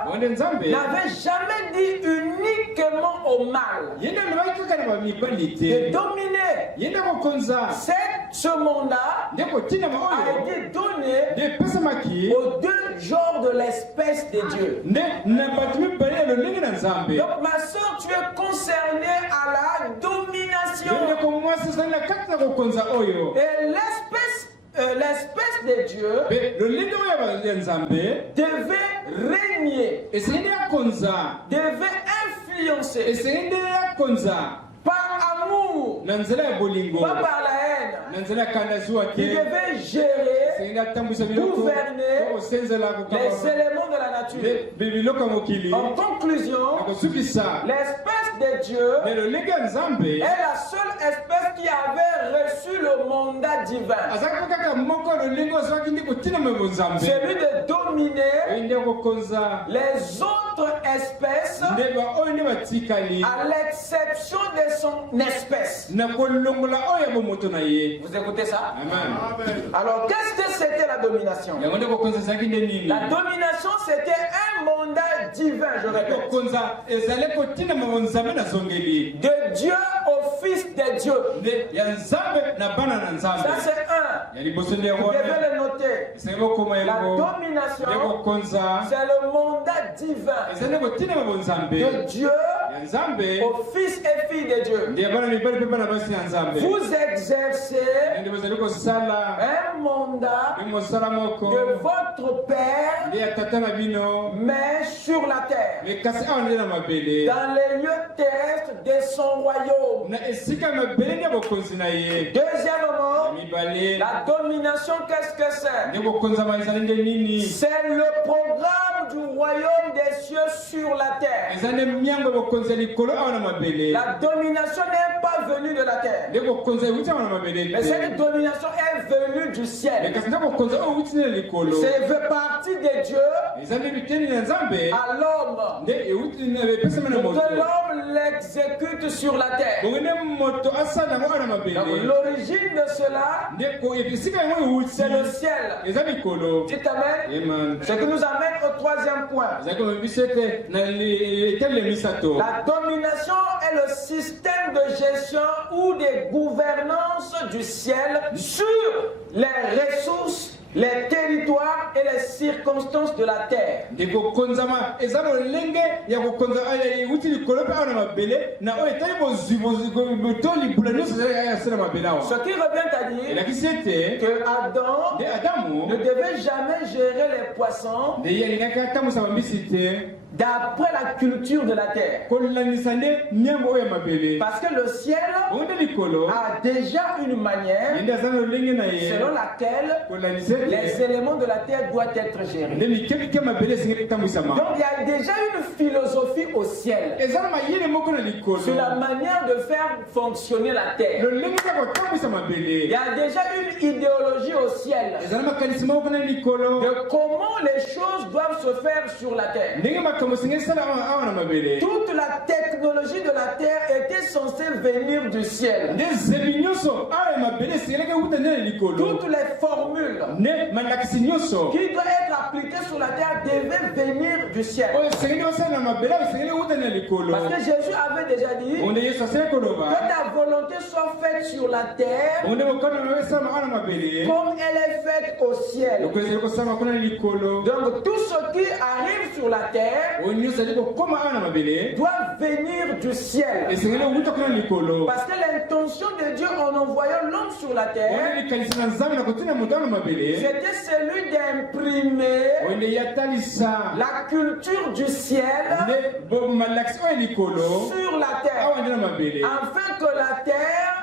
n'avait jamais dit unique uniquement au mal de dominer. Ce mandat a été donné aux deux genres de l'espèce de Dieu. Donc ma soeur, tu es concernée à la domination. Et l'espèce de Dieu devait régner, devait influencer par amour, pas par la haine. Il devait gérer, gouverner les éléments de la nature. En conclusion, l'espèce de Dieu est la seule espèce qui avait reçu le mandat divin. Celui de dominer les autres espèces à l'exception de son espèce. Vous écoutez ça? Amen. Alors, qu'est-ce que c'était la domination? La domination, c'était un mandat divin, je répète. De Dieu au Fils de Dieu. Ça, c'est un. Vous devez le noter. La domination, c'est le mandat divin de Dieu au Fils et Fille de Dieu. Vous exercez un mandat de votre Père, mais sur la terre, dans les lieux terrestres de son royaume. Deuxièmement, la domination, qu'est-ce que c'est? C'est le programme du royaume des cieux sur la terre. La domination n'est pas venue de la terre, mais cette domination est venue du ciel. C'est fait partie de Dieu à l'homme, pour que l'homme l'exécute sur la terre. Donc, l'origine de cela, c'est le ciel. Dites amen. Ce qui nous amène au troisième point. La domination est le système de gestion ou de gouvernance du ciel sur les ressources, les territoires et les circonstances de la terre. Ce qui revient à dire que Adam ne devait jamais gérer les poissons d'après la culture de la terre. Parce que le ciel a déjà une manière selon laquelle les éléments de la terre doivent être gérés. Donc il y a déjà une philosophie au ciel sur la manière de faire fonctionner la terre. Il y a déjà une idéologie au ciel de comment les choses doivent se faire sur la terre. Toute la technologie de la terre était censée venir du ciel. Toutes les formules qui doivent être appliquées sur la terre devaient venir du ciel. Parce que Jésus avait déjà dit que ta volonté soit faite sur la terre comme elle est faite au ciel. Donc tout ce qui arrive sur la terre doit venir du ciel. Parce que l'intention de Dieu en envoyant l'homme sur la terre, c'était celui d'imprimer la culture du ciel sur la terre, afin que la terre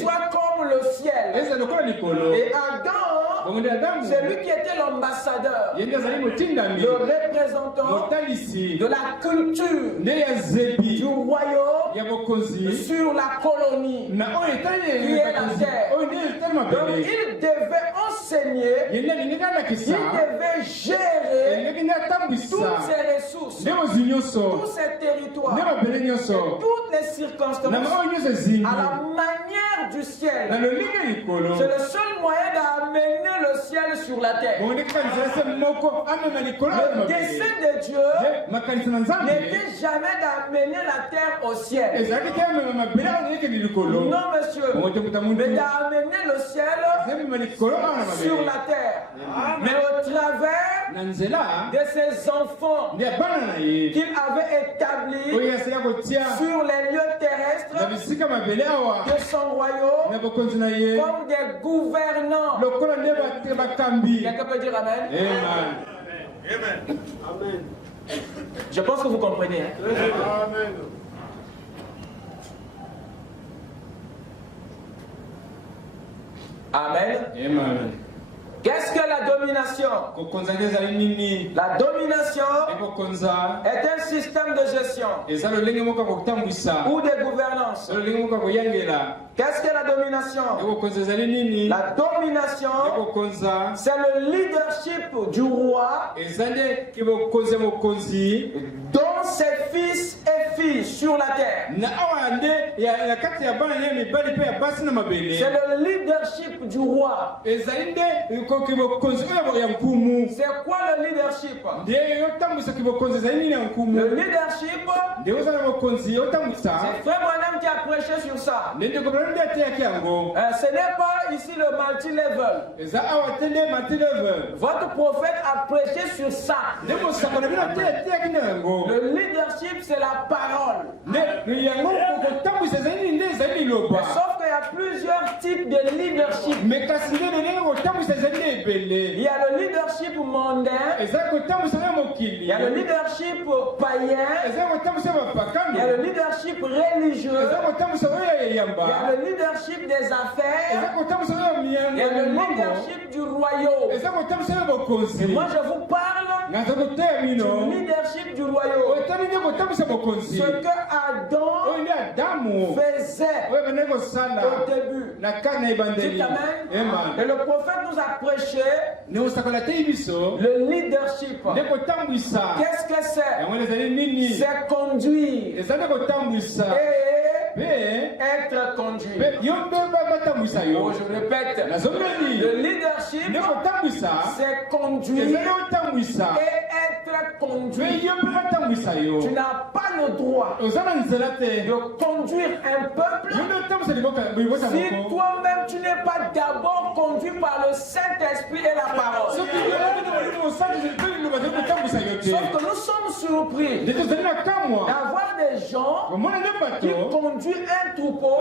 soit comme le ciel. Et Adam, c'est lui qui était l'ambassadeur, le représentant de la culture du royaume sur la colonie qui est la terre. Donc il devait enseigner, il devait gérer toutes ces ressources, tous ces territoires, toutes les circonstances à la manière manière du ciel. C'est le seul moyen d'amener le ciel sur la terre. Le dessein de Dieu n'était jamais d'amener la terre au ciel. Non, monsieur. Mais d'amener le ciel sur la terre. Mais au travers de ses enfants qu'il avait établis sur les lieux terrestres de son royaume comme des gouvernants. Quelqu'un peut dire Amen? Amen. Je pense que vous comprenez. Hein? Amen. Amen. Qu'est-ce que la domination? La domination est un système de gestion ou de gouvernance. Qu'est-ce que la domination? La domination, c'est le leadership du roi dont ses fils et filles sur la terre. C'est le leadership du roi. C'est quoi le leadership? Le leadership, c'est Frère Branham qui a prêché sur ça. Ce n'est pas ici le multi-level. Votre prophète a prêché sur ça. Le leadership, c'est la parole. Sauf qu'il y a plusieurs types de leadership. Il y a le leadership mondain, il y a le leadership païen, il y a le leadership religieux, il y a le leadership des affaires, il y a le leadership du royaume. Et moi je vous parle du leadership du royaume. Ce que Adam faisait au début. Dites Amen. Et le prophète nous a prêché le leadership. Qu'est-ce que c'est? C'est conduire et être conduit. Oh, je répète, le leadership, c'est conduire et être conduit. Tu n'as pas le droit de conduire un peuple si toi-même tu n'es pas d'abord conduit par le Saint-Esprit et la parole. Sauf que nous sommes surpris d'avoir des gens qui conduisent un troupeau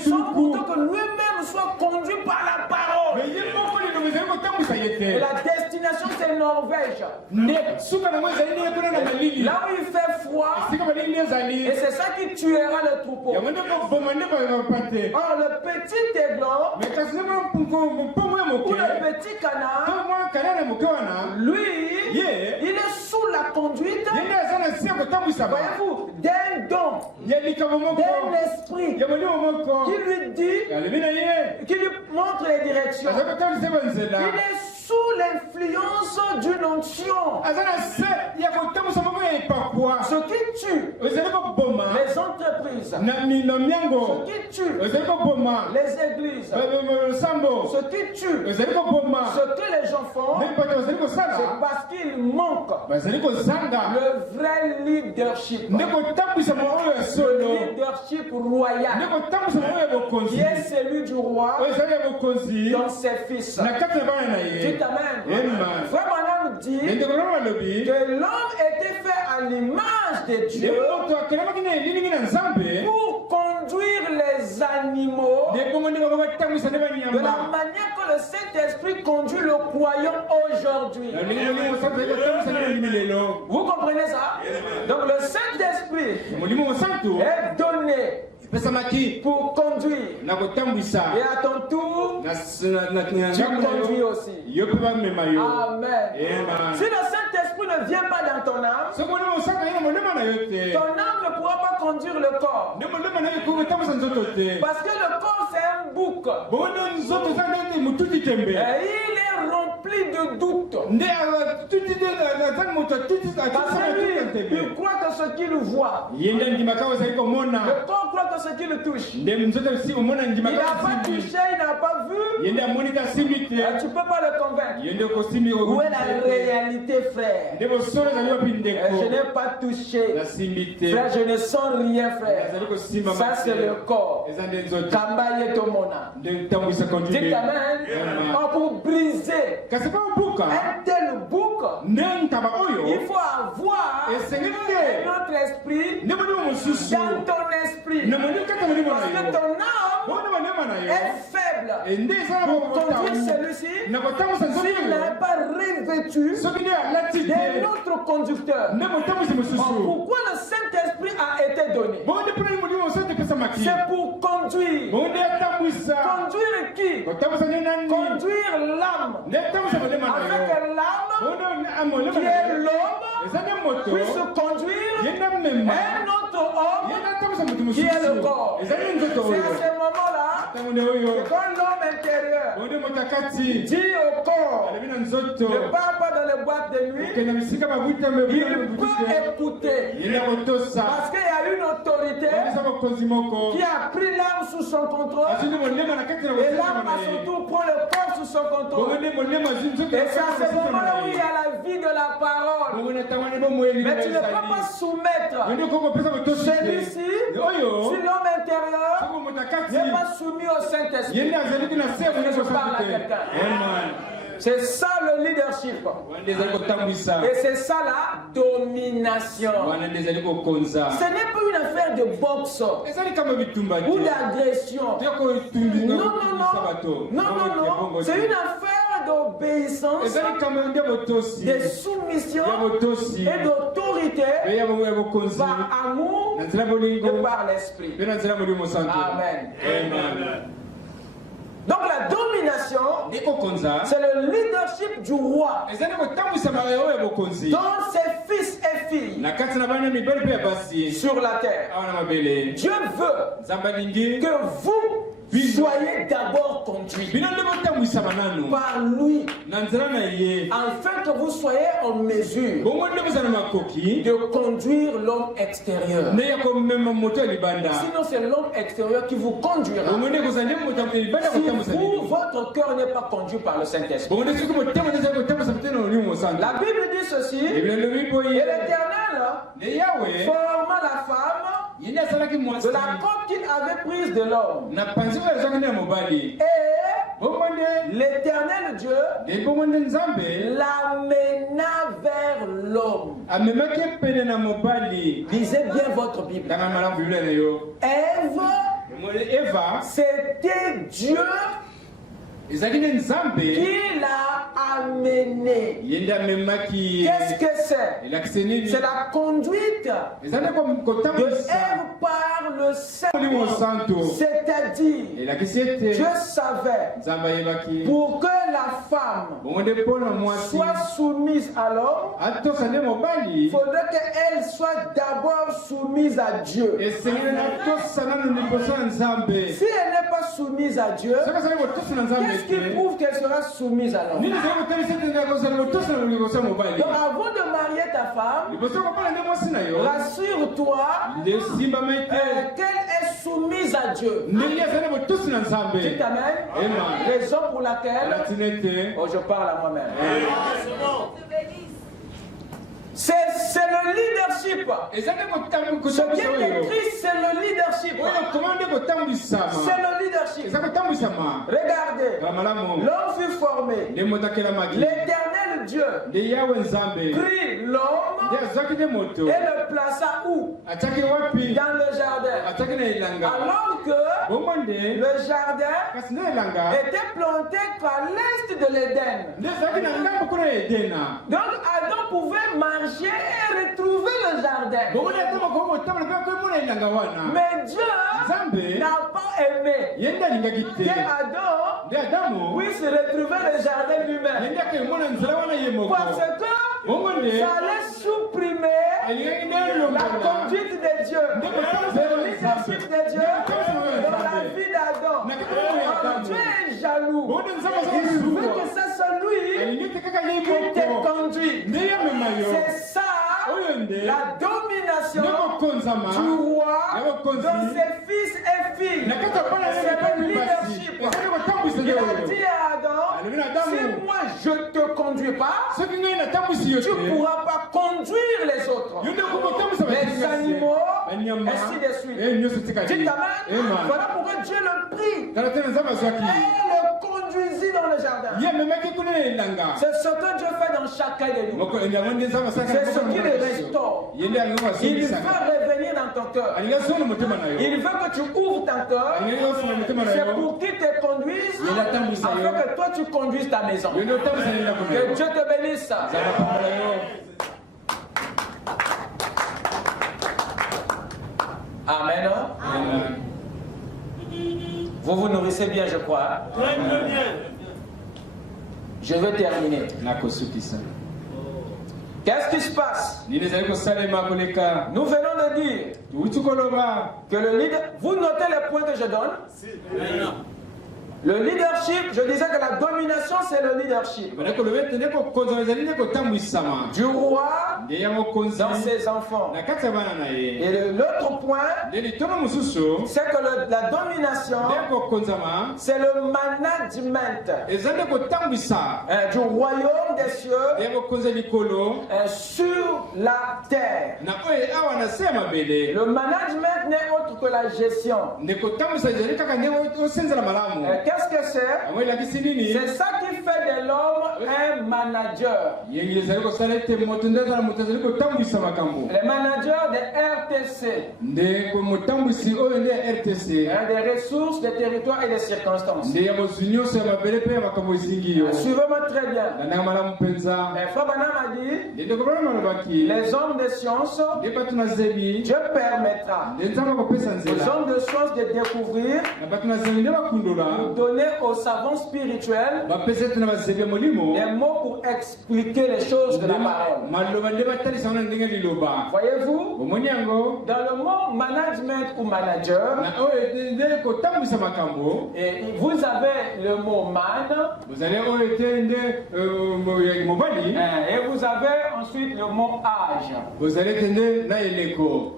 sans pourtant que lui-même soit conduit par la parole. Et la destination c'est Norvège. Là où il fait froid, et c'est ça qui tuera le troupeau. Or le petit aiglon ou le petit canard, lui, il est sous la conduite, voyez-vous, d'un don, d'un esprit qui lui dit, qui lui montre les directions. Il est sous l'influence d'une onction. Ce qui tue les entreprises, ce qui tue les églises, ce qui tue ce que les gens font, c'est parce qu'il manque le vrai leadership. Le leadership royal qui est celui du roi dans ses fils. Dites Amen. Frère Branham dit que l'homme était fait à l'image de Dieu pour conduire les animaux de la manière que le Saint-Esprit conduit le royaume aujourd'hui. Vous comprenez ça? Donc le Saint-Esprit est donné pour conduire. Et à ton tour, tu conduis aussi. Amen. Si le Saint-Esprit ne vient pas dans ton âme, ton âme ne pourra pas conduire le corps. Parce que le corps c'est un bouc. Et il est est rempli de doutes. Parce que lui, il croit que ce qu'il voit. Le corps croit que ce qu'il touche. Il n'a pas touché, il n'a pas vu. Tu ne peux pas le convaincre. Où est la réalité, frère? Je n'ai pas touché. Frère, je ne sens rien, frère. Ça, c'est le corps. Kambaye Tomona. Dites amen. Pour briser un tel bouc, il faut avoir un autre esprit dans ton esprit. Parce que ton âme est faible. Pour conduire celui-ci, s'il n'est pas revêtu d'un autre conducteur. Pourquoi le Saint-Esprit a été donné? C'est pour conduire. Conduire qui? Conduire l'âme. Avec l'âme qui est l'homme puisse conduire un autre homme qui est le corps. C'est à ce moment-là que quand l'homme intérieur dit au corps ne pars pas dans les boîtes de nuit, il peut écouter. Parce qu'il y a une autorité qui a pris l'âme sous son contrôle et l'âme à son tour prend le corps sous son contrôle. Et c'est à ce moment-là où il y a la vie de la parole. Mais tu ne peux pas soumettre celui-ci, si l'homme intérieur n'est pas soumis au Saint-Esprit. Je parle à quelqu'un. C'est ça le leadership. Et c'est ça la domination. Ce n'est pas une affaire de boxe ou d'agression. Non. C'est une affaire d'obéissance, de soumission et d'autorité par amour et par l'esprit. Amen. Donc la domination, c'est le leadership du roi dans ses fils et filles sur la terre. Dieu veut que vous soyez d'abord conduits par lui, afin que vous soyez en mesure de conduire l'homme extérieur. Sinon c'est l'homme extérieur qui vous conduira. Si vous, votre cœur n'est pas conduit par le Saint-Esprit. La Bible dit ceci, et l'Éternel forma la femme de la côte qu'il avait prise de l'homme. Et l'Éternel Dieu l'amena vers l'homme. Lisez bien votre Bible. Ève, c'était Dieu qui l'a amené. Qu'est-ce que c'est? C'est la conduite de Ève par le Saint. C'est-à-dire, Dieu savait pour que la femme soit soumise à l'homme, il faudrait qu'elle soit d'abord soumise à Dieu. Si elle n'est pas soumise à Dieu, qu'est-ce qui prouve qu'elle sera soumise à l'homme? Donc avant de marier ta femme, rassure-toi qu'elle est soumise à Dieu. Tu t'amènes? Raison pour laquelle je parle à moi-même. C'est le leadership. Ce qui est écrit, c'est le leadership. C'est le leadership. Regardez, l'homme fut formé. L'éternel Dieu prit l'homme et le plaça où? Dans le jardin. Alors que le jardin était planté à l'est de l'Éden. Donc Adam pouvait marcher et retrouver le jardin. Mais Dieu n'a pas aimé que Adam puisse retrouver le jardin lui-même. Parce que ça allait supprimer la conduite de Dieu, le leadership de Dieu dans la vie d'Adam. Dieu est jaloux. Il veut que ça soit lui qui te conduit. C'est ça la domination du roi dans ses fils et filles. C'est le leadership. Il a dit à Adam, si moi je ne te conduis pas, tu ne pourras pas conduire les autres. Les animaux, ainsi de suite. Dites amen. Voilà pourquoi Dieu le prie. Et le conduisit dans le jardin. C'est ce que Dieu fait dans chacun de nous. C'est ce qui le restaure. Il veut revenir dans ton cœur. Il veut que tu ouvres ton cœur. C'est pour qu'il te conduise, afin que toi tu conduises ta maison. Que Dieu te bénisse. Amen. Vous vous nourrissez bien, je crois. Je vais terminer. Qu'est-ce qui se passe? Nous venons de dire que le leader... Vous notez les points que je donne? Le leadership, je disais que la domination, c'est le leadership du roi dans ses enfants. Et l'autre point, c'est que la domination, c'est le management du royaume des cieux sur la terre. Le management n'est autre que la gestion. Qu'est-ce que c'est? C'est ça qui fait de l'homme un manager. Les managers de RTC, des ressources, des territoires et des circonstances. Suivez-moi très bien. Frère Branham a dit, les hommes de science, Dieu permettra aux hommes de science de découvrir, donner aux savants spirituels des mots pour expliquer les choses de la parole. Voyez-vous, dans le mot management ou manager, et vous avez le mot man, et vous avez ensuite le mot âge,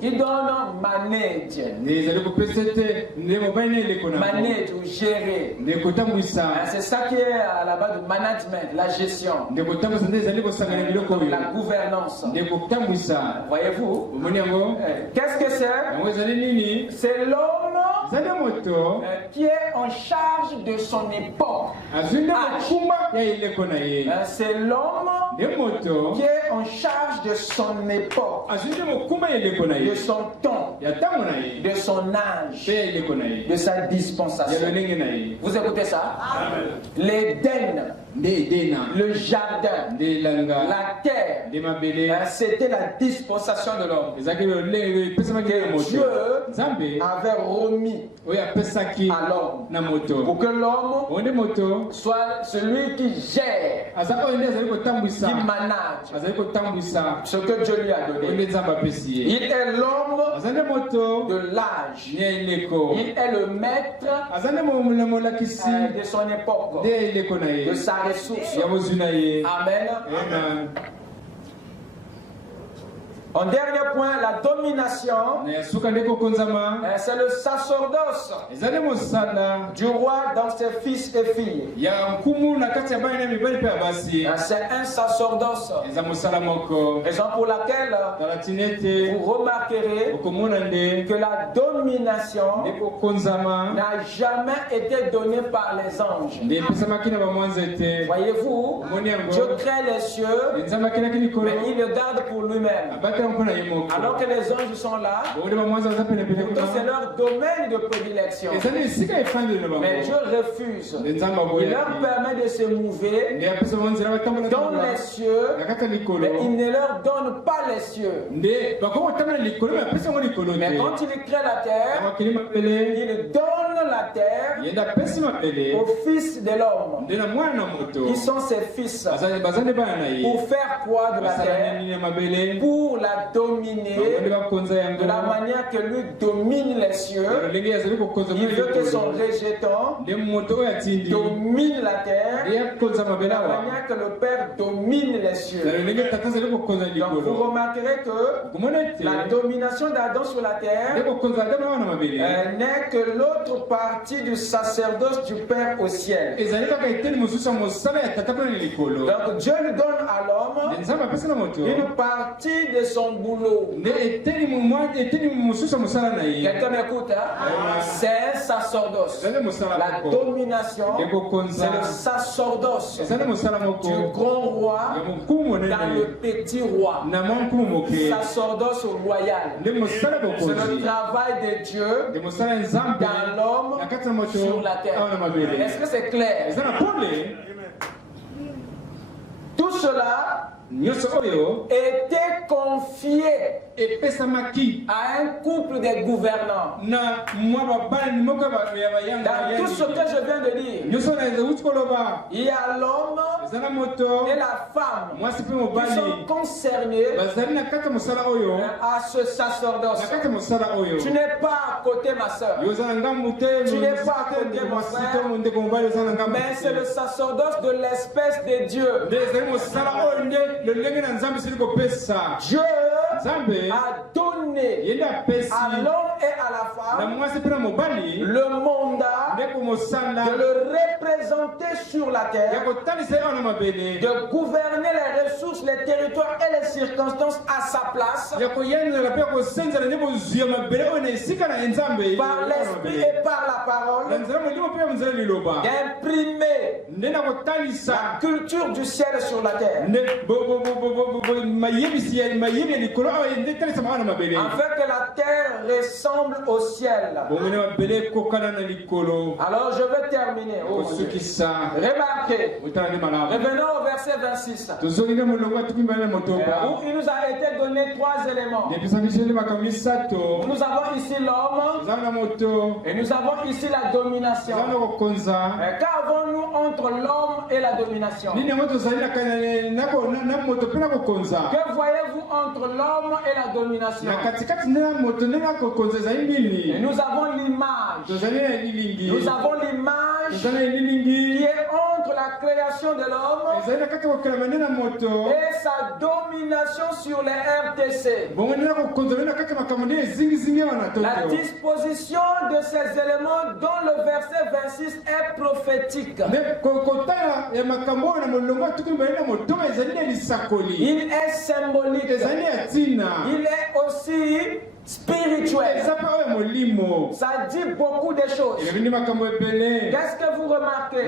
qui donne manage. Manage ou gérer. C'est ça qui est à la base du management, la gestion, la gouvernance. Voyez-vous, qu'est-ce que c'est? C'est l'homme qui est en charge de son époque. C'est l'homme qui est en charge de son époque, de son temps, de son âge, de sa dispensation. Vous écoutez ça? L'Éden, le jardin, la terre, c'était la dispensation de l'homme. Dieu avait remis à l'homme pour que l'homme soit celui qui gère, qui manage ce que Dieu lui a donné. Il est l'homme de l'âge. Il est le maître de son époque, de sa ressource. Amen. En dernier point, la domination, c'est le sacerdoce du roi dans ses fils et filles. C'est un sacerdoce. Raison pour laquelle vous remarquerez que la domination n'a jamais été donnée par les anges. Voyez-vous, Dieu crée les cieux, mais il le garde pour lui-même. Alors que les anges sont là, pourtant c'est leur domaine de prédilection. Mais Dieu refuse. Il leur permet de se mouver dans les cieux, mais il ne leur donne pas les cieux. Mais quand il crée la terre, il donne la la terre aux fils de l'homme, qui sont ses fils, pour faire quoi de la terre? Pour la dominer de la manière que lui domine les cieux. Il veut que son rejeton domine la terre de la manière que le Père domine les cieux. Donc vous remarquerez que la domination d'Adam sur la terre n'est que l'autre partie du sacerdoce du Père au ciel. Donc Dieu lui donne à l'homme une partie de son boulot. Quelqu'un m'écoute, hein? C'est un sacerdoce. La domination, c'est le sacerdoce du grand roi dans le petit roi. Sacerdoce royal. C'est le travail de Dieu dans l'homme sur la terre. Est-ce que c'est clair? Tout cela était confié à un couple de gouvernants. Dans tout ce que je viens de dire, il y a l'homme et la femme qui sont concernés à ce sacerdoce. Tu n'es pas à côté, ma soeur. Tu n'es pas à côté, mon frère. Mais c'est le sacerdoce de l'espèce de Dieu. Dieu a donné à l'homme et à la femme le mandat de le représenter sur la terre, de gouverner les ressources, les territoires et les circonstances à sa place, par l'esprit et par la parole, d'imprimer la culture du ciel sur la terre. Afin que la terre ressemble au ciel. Alors je vais terminer. Remarquez. Revenons au verset 26. Où il nous a été donné 3 éléments. Nous avons ici l'homme. Et nous avons ici la domination. Qu'avons-nous entre l'homme et la domination? Que voyez-vous entre l'homme et la domination? Et nous avons l'image. Nous avons l'image qui est entre la création de l'homme et sa domination sur les RTC. La disposition de ces éléments dont le verset 26 est prophétique. Il est symbolique. Il est aussi spirituel. Ça dit beaucoup de choses. Qu'est-ce que vous remarquez?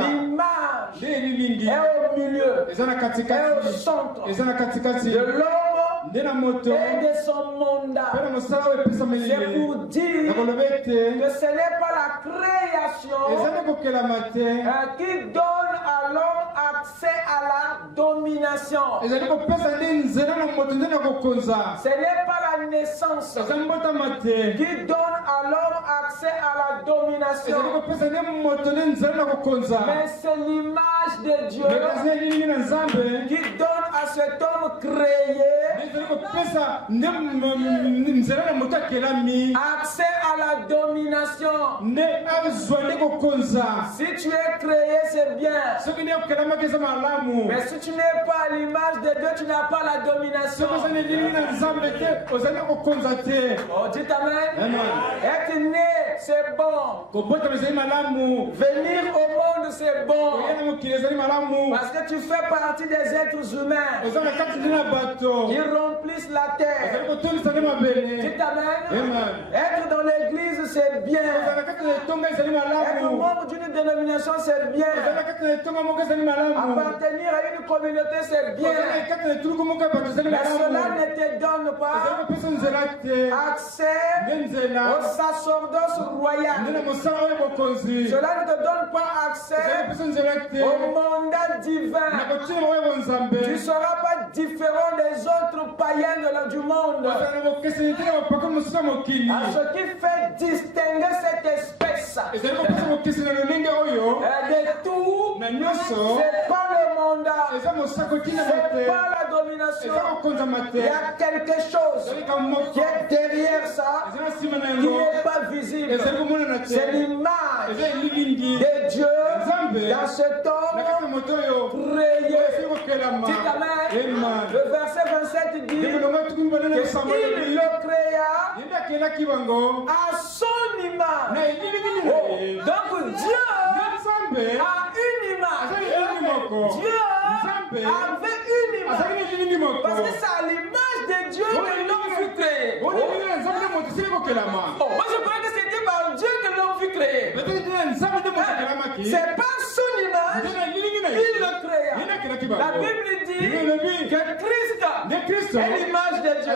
L'image est au milieu, est au centre de l'homme et de son mandat. C'est pour dire que ce n'est pas la création qui donne à l'homme accès à la domination. Ce n'est pas la naissance qui donne à l'homme accès à la domination. Mais c'est l'image de Dieu qui donne à cet homme créé accès à la domination. Si tu es créé, c'est bien. Mais si tu n'es pas à l'image de Dieu, tu n'as pas la domination. Oh, dites amen. Être né, c'est bon. Venir au monde, c'est bon. Parce que tu fais partie des êtres humains qui remplissent la terre. Dites amen. Être dans l'église, c'est bien. Être membre d'une dénomination, c'est bien. Appartenir à une communauté, c'est bien. Mais cela ne te donne pas accès au sacerdoce royal. Cela ne te donne pas accès au mandat divin. Tu ne seras pas différent des autres païens du monde. Ce qui fait distinguer cette espèce richesse, de tout, c'est pas le mandat, c'est pas la domination. Il y a quelque chose qui est derrière ça, qui n'est pas visible. C'est l'image de Dieu dans cet homme créé. Dites amen. Le verset 27 dit qu'il le créa à son image. Donc Dieu a une image. Dieu avait une image. Parce que c'est à l'image de Dieu que l'homme fut créé. Moi je croyais que c'était par Dieu que l'homme fut créé. C'est par son image qu'il le créa. La Bible dit que Christ est l'image de Dieu.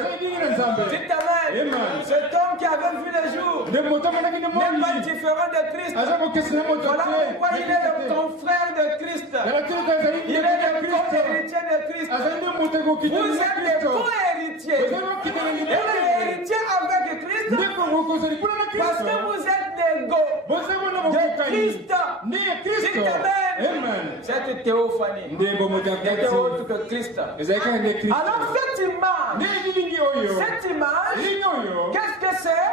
Dites amen. Cet homme qui avait vu le jour n'est pas différent de Christ. Voilà pourquoi il est le confrère de Christ. Il est le co-héritier de Christ. Vous êtes des co-héritiers. Vous êtes héritiers avec Christ parce que vous êtes des go de Christ. Dites amen. Cette théophanie était autre que Christ. Alors cette image, qu'est-ce que c'est?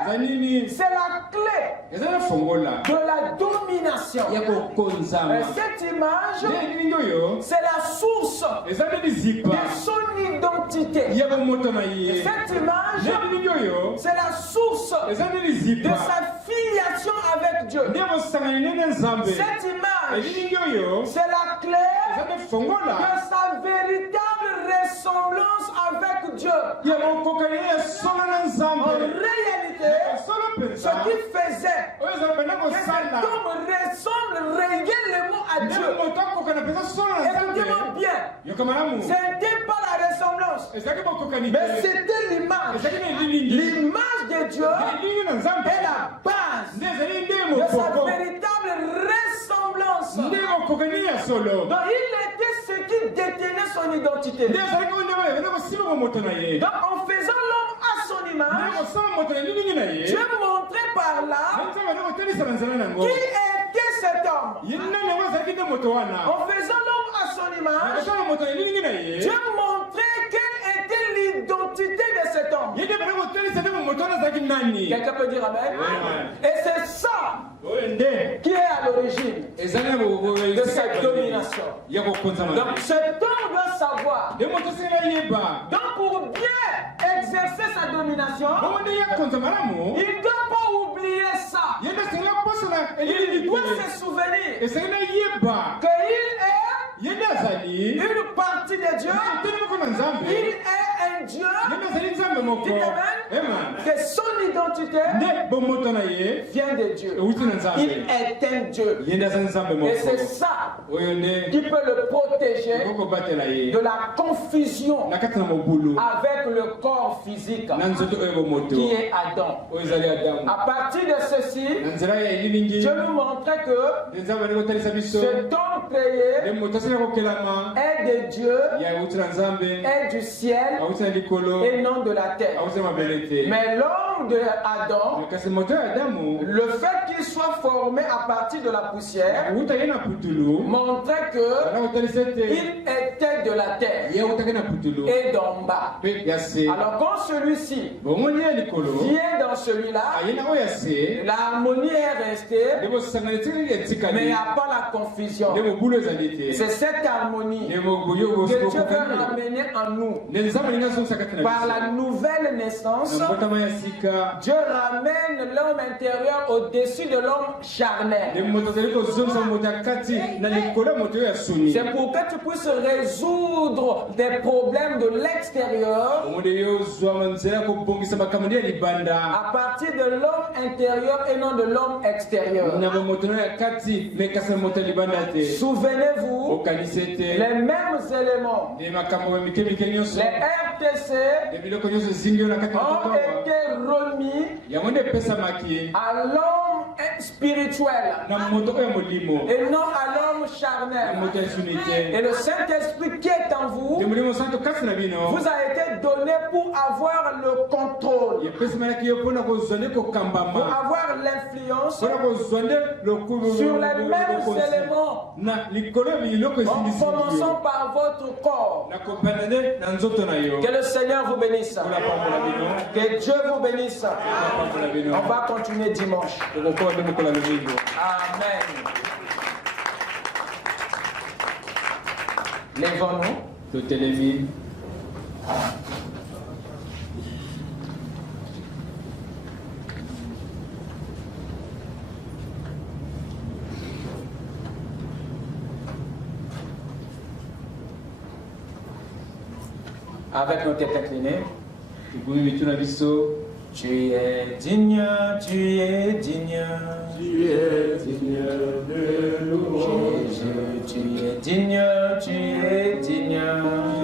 C'est la clé de la domination. Cette image, c'est la source de son identité. Cette image, c'est la source de sa filiation avec Dieu. Cette image, c'est la clé de sa véritable ressemblance avec Dieu. En réalité, ce qui faisait que cet homme ressemble réellement à Dieu. Écoutez-moi bien, ce n'était pas la ressemblance, mais c'était l'image. L'image de Dieu est la base de sa véritable ressemblance. Donc il était ce qui détenait son identité. Donc en faisant l'homme à son image, Dieu montrait par là qui était cet homme. En faisant l'homme à son image, Dieu montrait quelle était l'identité de cet homme. Quelqu'un peut dire amen? Et c'est ça qui est à l'origine de cette domination. Donc cet homme doit savoir. Donc pour bien exercer sa domination, il ne doit pas oublier ça. Il doit se souvenir qu'il est une partie de Dieu. Il est un Dieu. Dites amen. Que son identité vient de Dieu. Il est un Dieu. Et c'est ça qui peut le protéger de la confusion avec le corps physique qui est Adam. À partir de ceci, Dieu nous montrait que cet homme créé est de Dieu, est du ciel et non de la terre. Mais l'homme de Adam, le fait qu'il soit formé à partir de la poussière, montrait qu'il était de la terre et d'en bas. Alors quand celui-ci vient dans celui-là, l'harmonie est restée, mais il n'y a pas la confusion. C'est cette harmonie que Dieu veut ramener en nous. Par la nouvelle naissance, Dieu ramène l'homme intérieur au-dessus de l'homme charnel. C'est pour que tu puisses résoudre des problèmes de l'extérieur à partir de l'homme intérieur et non de l'homme extérieur. Souvenez-vous, les mêmes éléments, les RTC ont été remis à l'homme spirituel et non à l'homme charnel. Et le Saint-Esprit qui est en vous vous a été donné pour avoir le contrôle, pour avoir l'influence sur les mêmes éléments. Commençons par votre corps. Que le Seigneur vous bénisse. Que Dieu vous bénisse. On va continuer dimanche. Amen. Lèvons-nous. Avec nos têtes inclinées. Tu es digne, tu es digne. Tu es digne de louange. Tu es digne, tu es digne.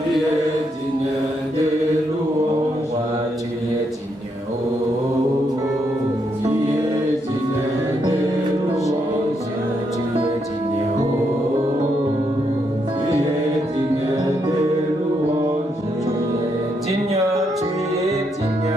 Tu es digne de louange. Tu es digne, oh. Tu es digne de louange. Tu es digne, oh. Tu es digne de louange. Tu es digne, tu es digne.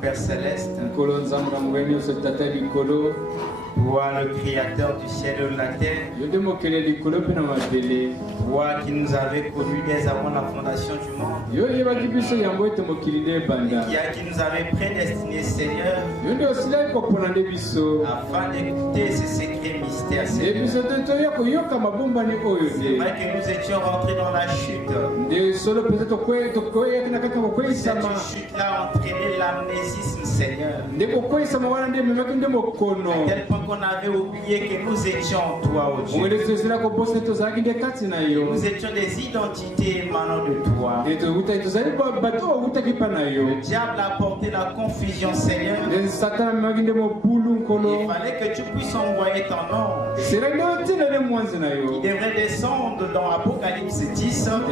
Père Céleste, toi le Créateur du ciel et de la terre, toi qui nous avais connus dès avant la fondation du monde, et qui nous avait prédestinés, Seigneur, afin d'écouter ces secrets mystères, Seigneur. C'est vrai que nous étions rentrés dans la chute. Cette chute-là a entraîné l'amnésisme, Seigneur. À tel point qu'on avait oublié que nous étions en toi, oh Dieu. Nous étions des identités émanant de toi. Le diable a apporté la confusion, Seigneur. Il fallait que tu puisses envoyer ton ange qui devrait descendre dans Apocalypse 10 afin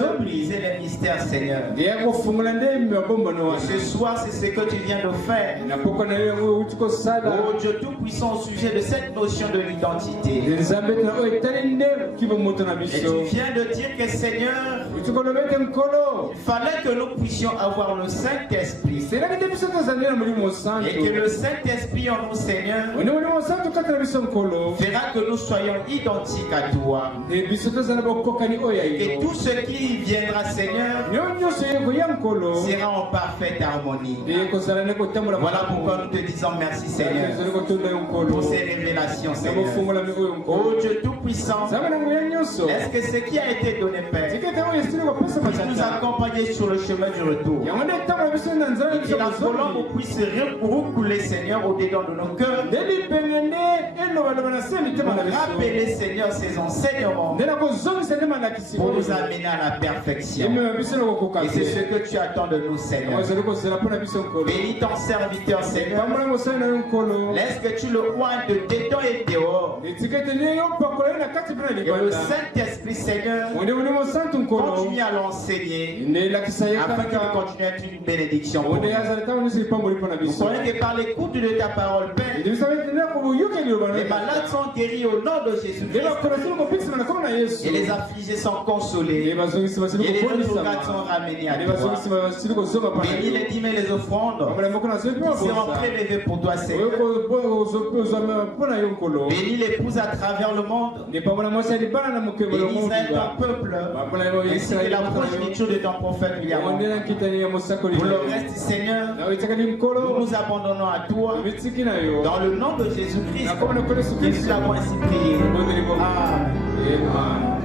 de briser les mystères, Seigneur. Ce soir, c'est ce que tu viens de faire. Oh Dieu Tout-Puissant, au sujet de cette notion de l'identité. Et tu viens de dire que, Seigneur, il fallait que nous puissions avoir le Saint-Esprit. Et que le Saint-Esprit en nous, Seigneur, fera que nous soyons identiques à toi. Et tout ce qui viendra, Seigneur, sera en parfaite harmonie. Voilà pourquoi nous te disons merci, Seigneur, pour ces révélations, Seigneur. Oh Dieu Tout-Puissant, est-ce que ce qui a été donné, Père, nous accompagner sur le chemin du retour. Et que la colombe puisse roucouler, Seigneur, au-dedans de nos cœurs. Rappeler, Seigneur, ces enseignements pour nous amener à la perfection. Et c'est ce que tu attends de nous, Seigneur. Bénis ton serviteur, Seigneur. Laisse que tu le oignes de dedans et dehors. Que le Saint-Esprit, Seigneur, continue à l'enseigner afin qu'il continue à être une bénédiction pour nous. Nous croyons que par l'écoute de ta parole, Père, les malades sont guéris au nom de Jésus-Christ. Et les affligés sont consolés. Et les regards sont ramenés à toi. Bénis les dîmes et les offrandes qui seront prélevés pour toi, Seigneur. Bénis l'épouse à travers le monde. Bénis ton peuple. Ainsi que la progéniture de ton prophète William. Pour le reste, Seigneur, nous nous abandonnons à toi. Dans le nom de Jésus-Christ, nous l'avons ainsi prié. Amen.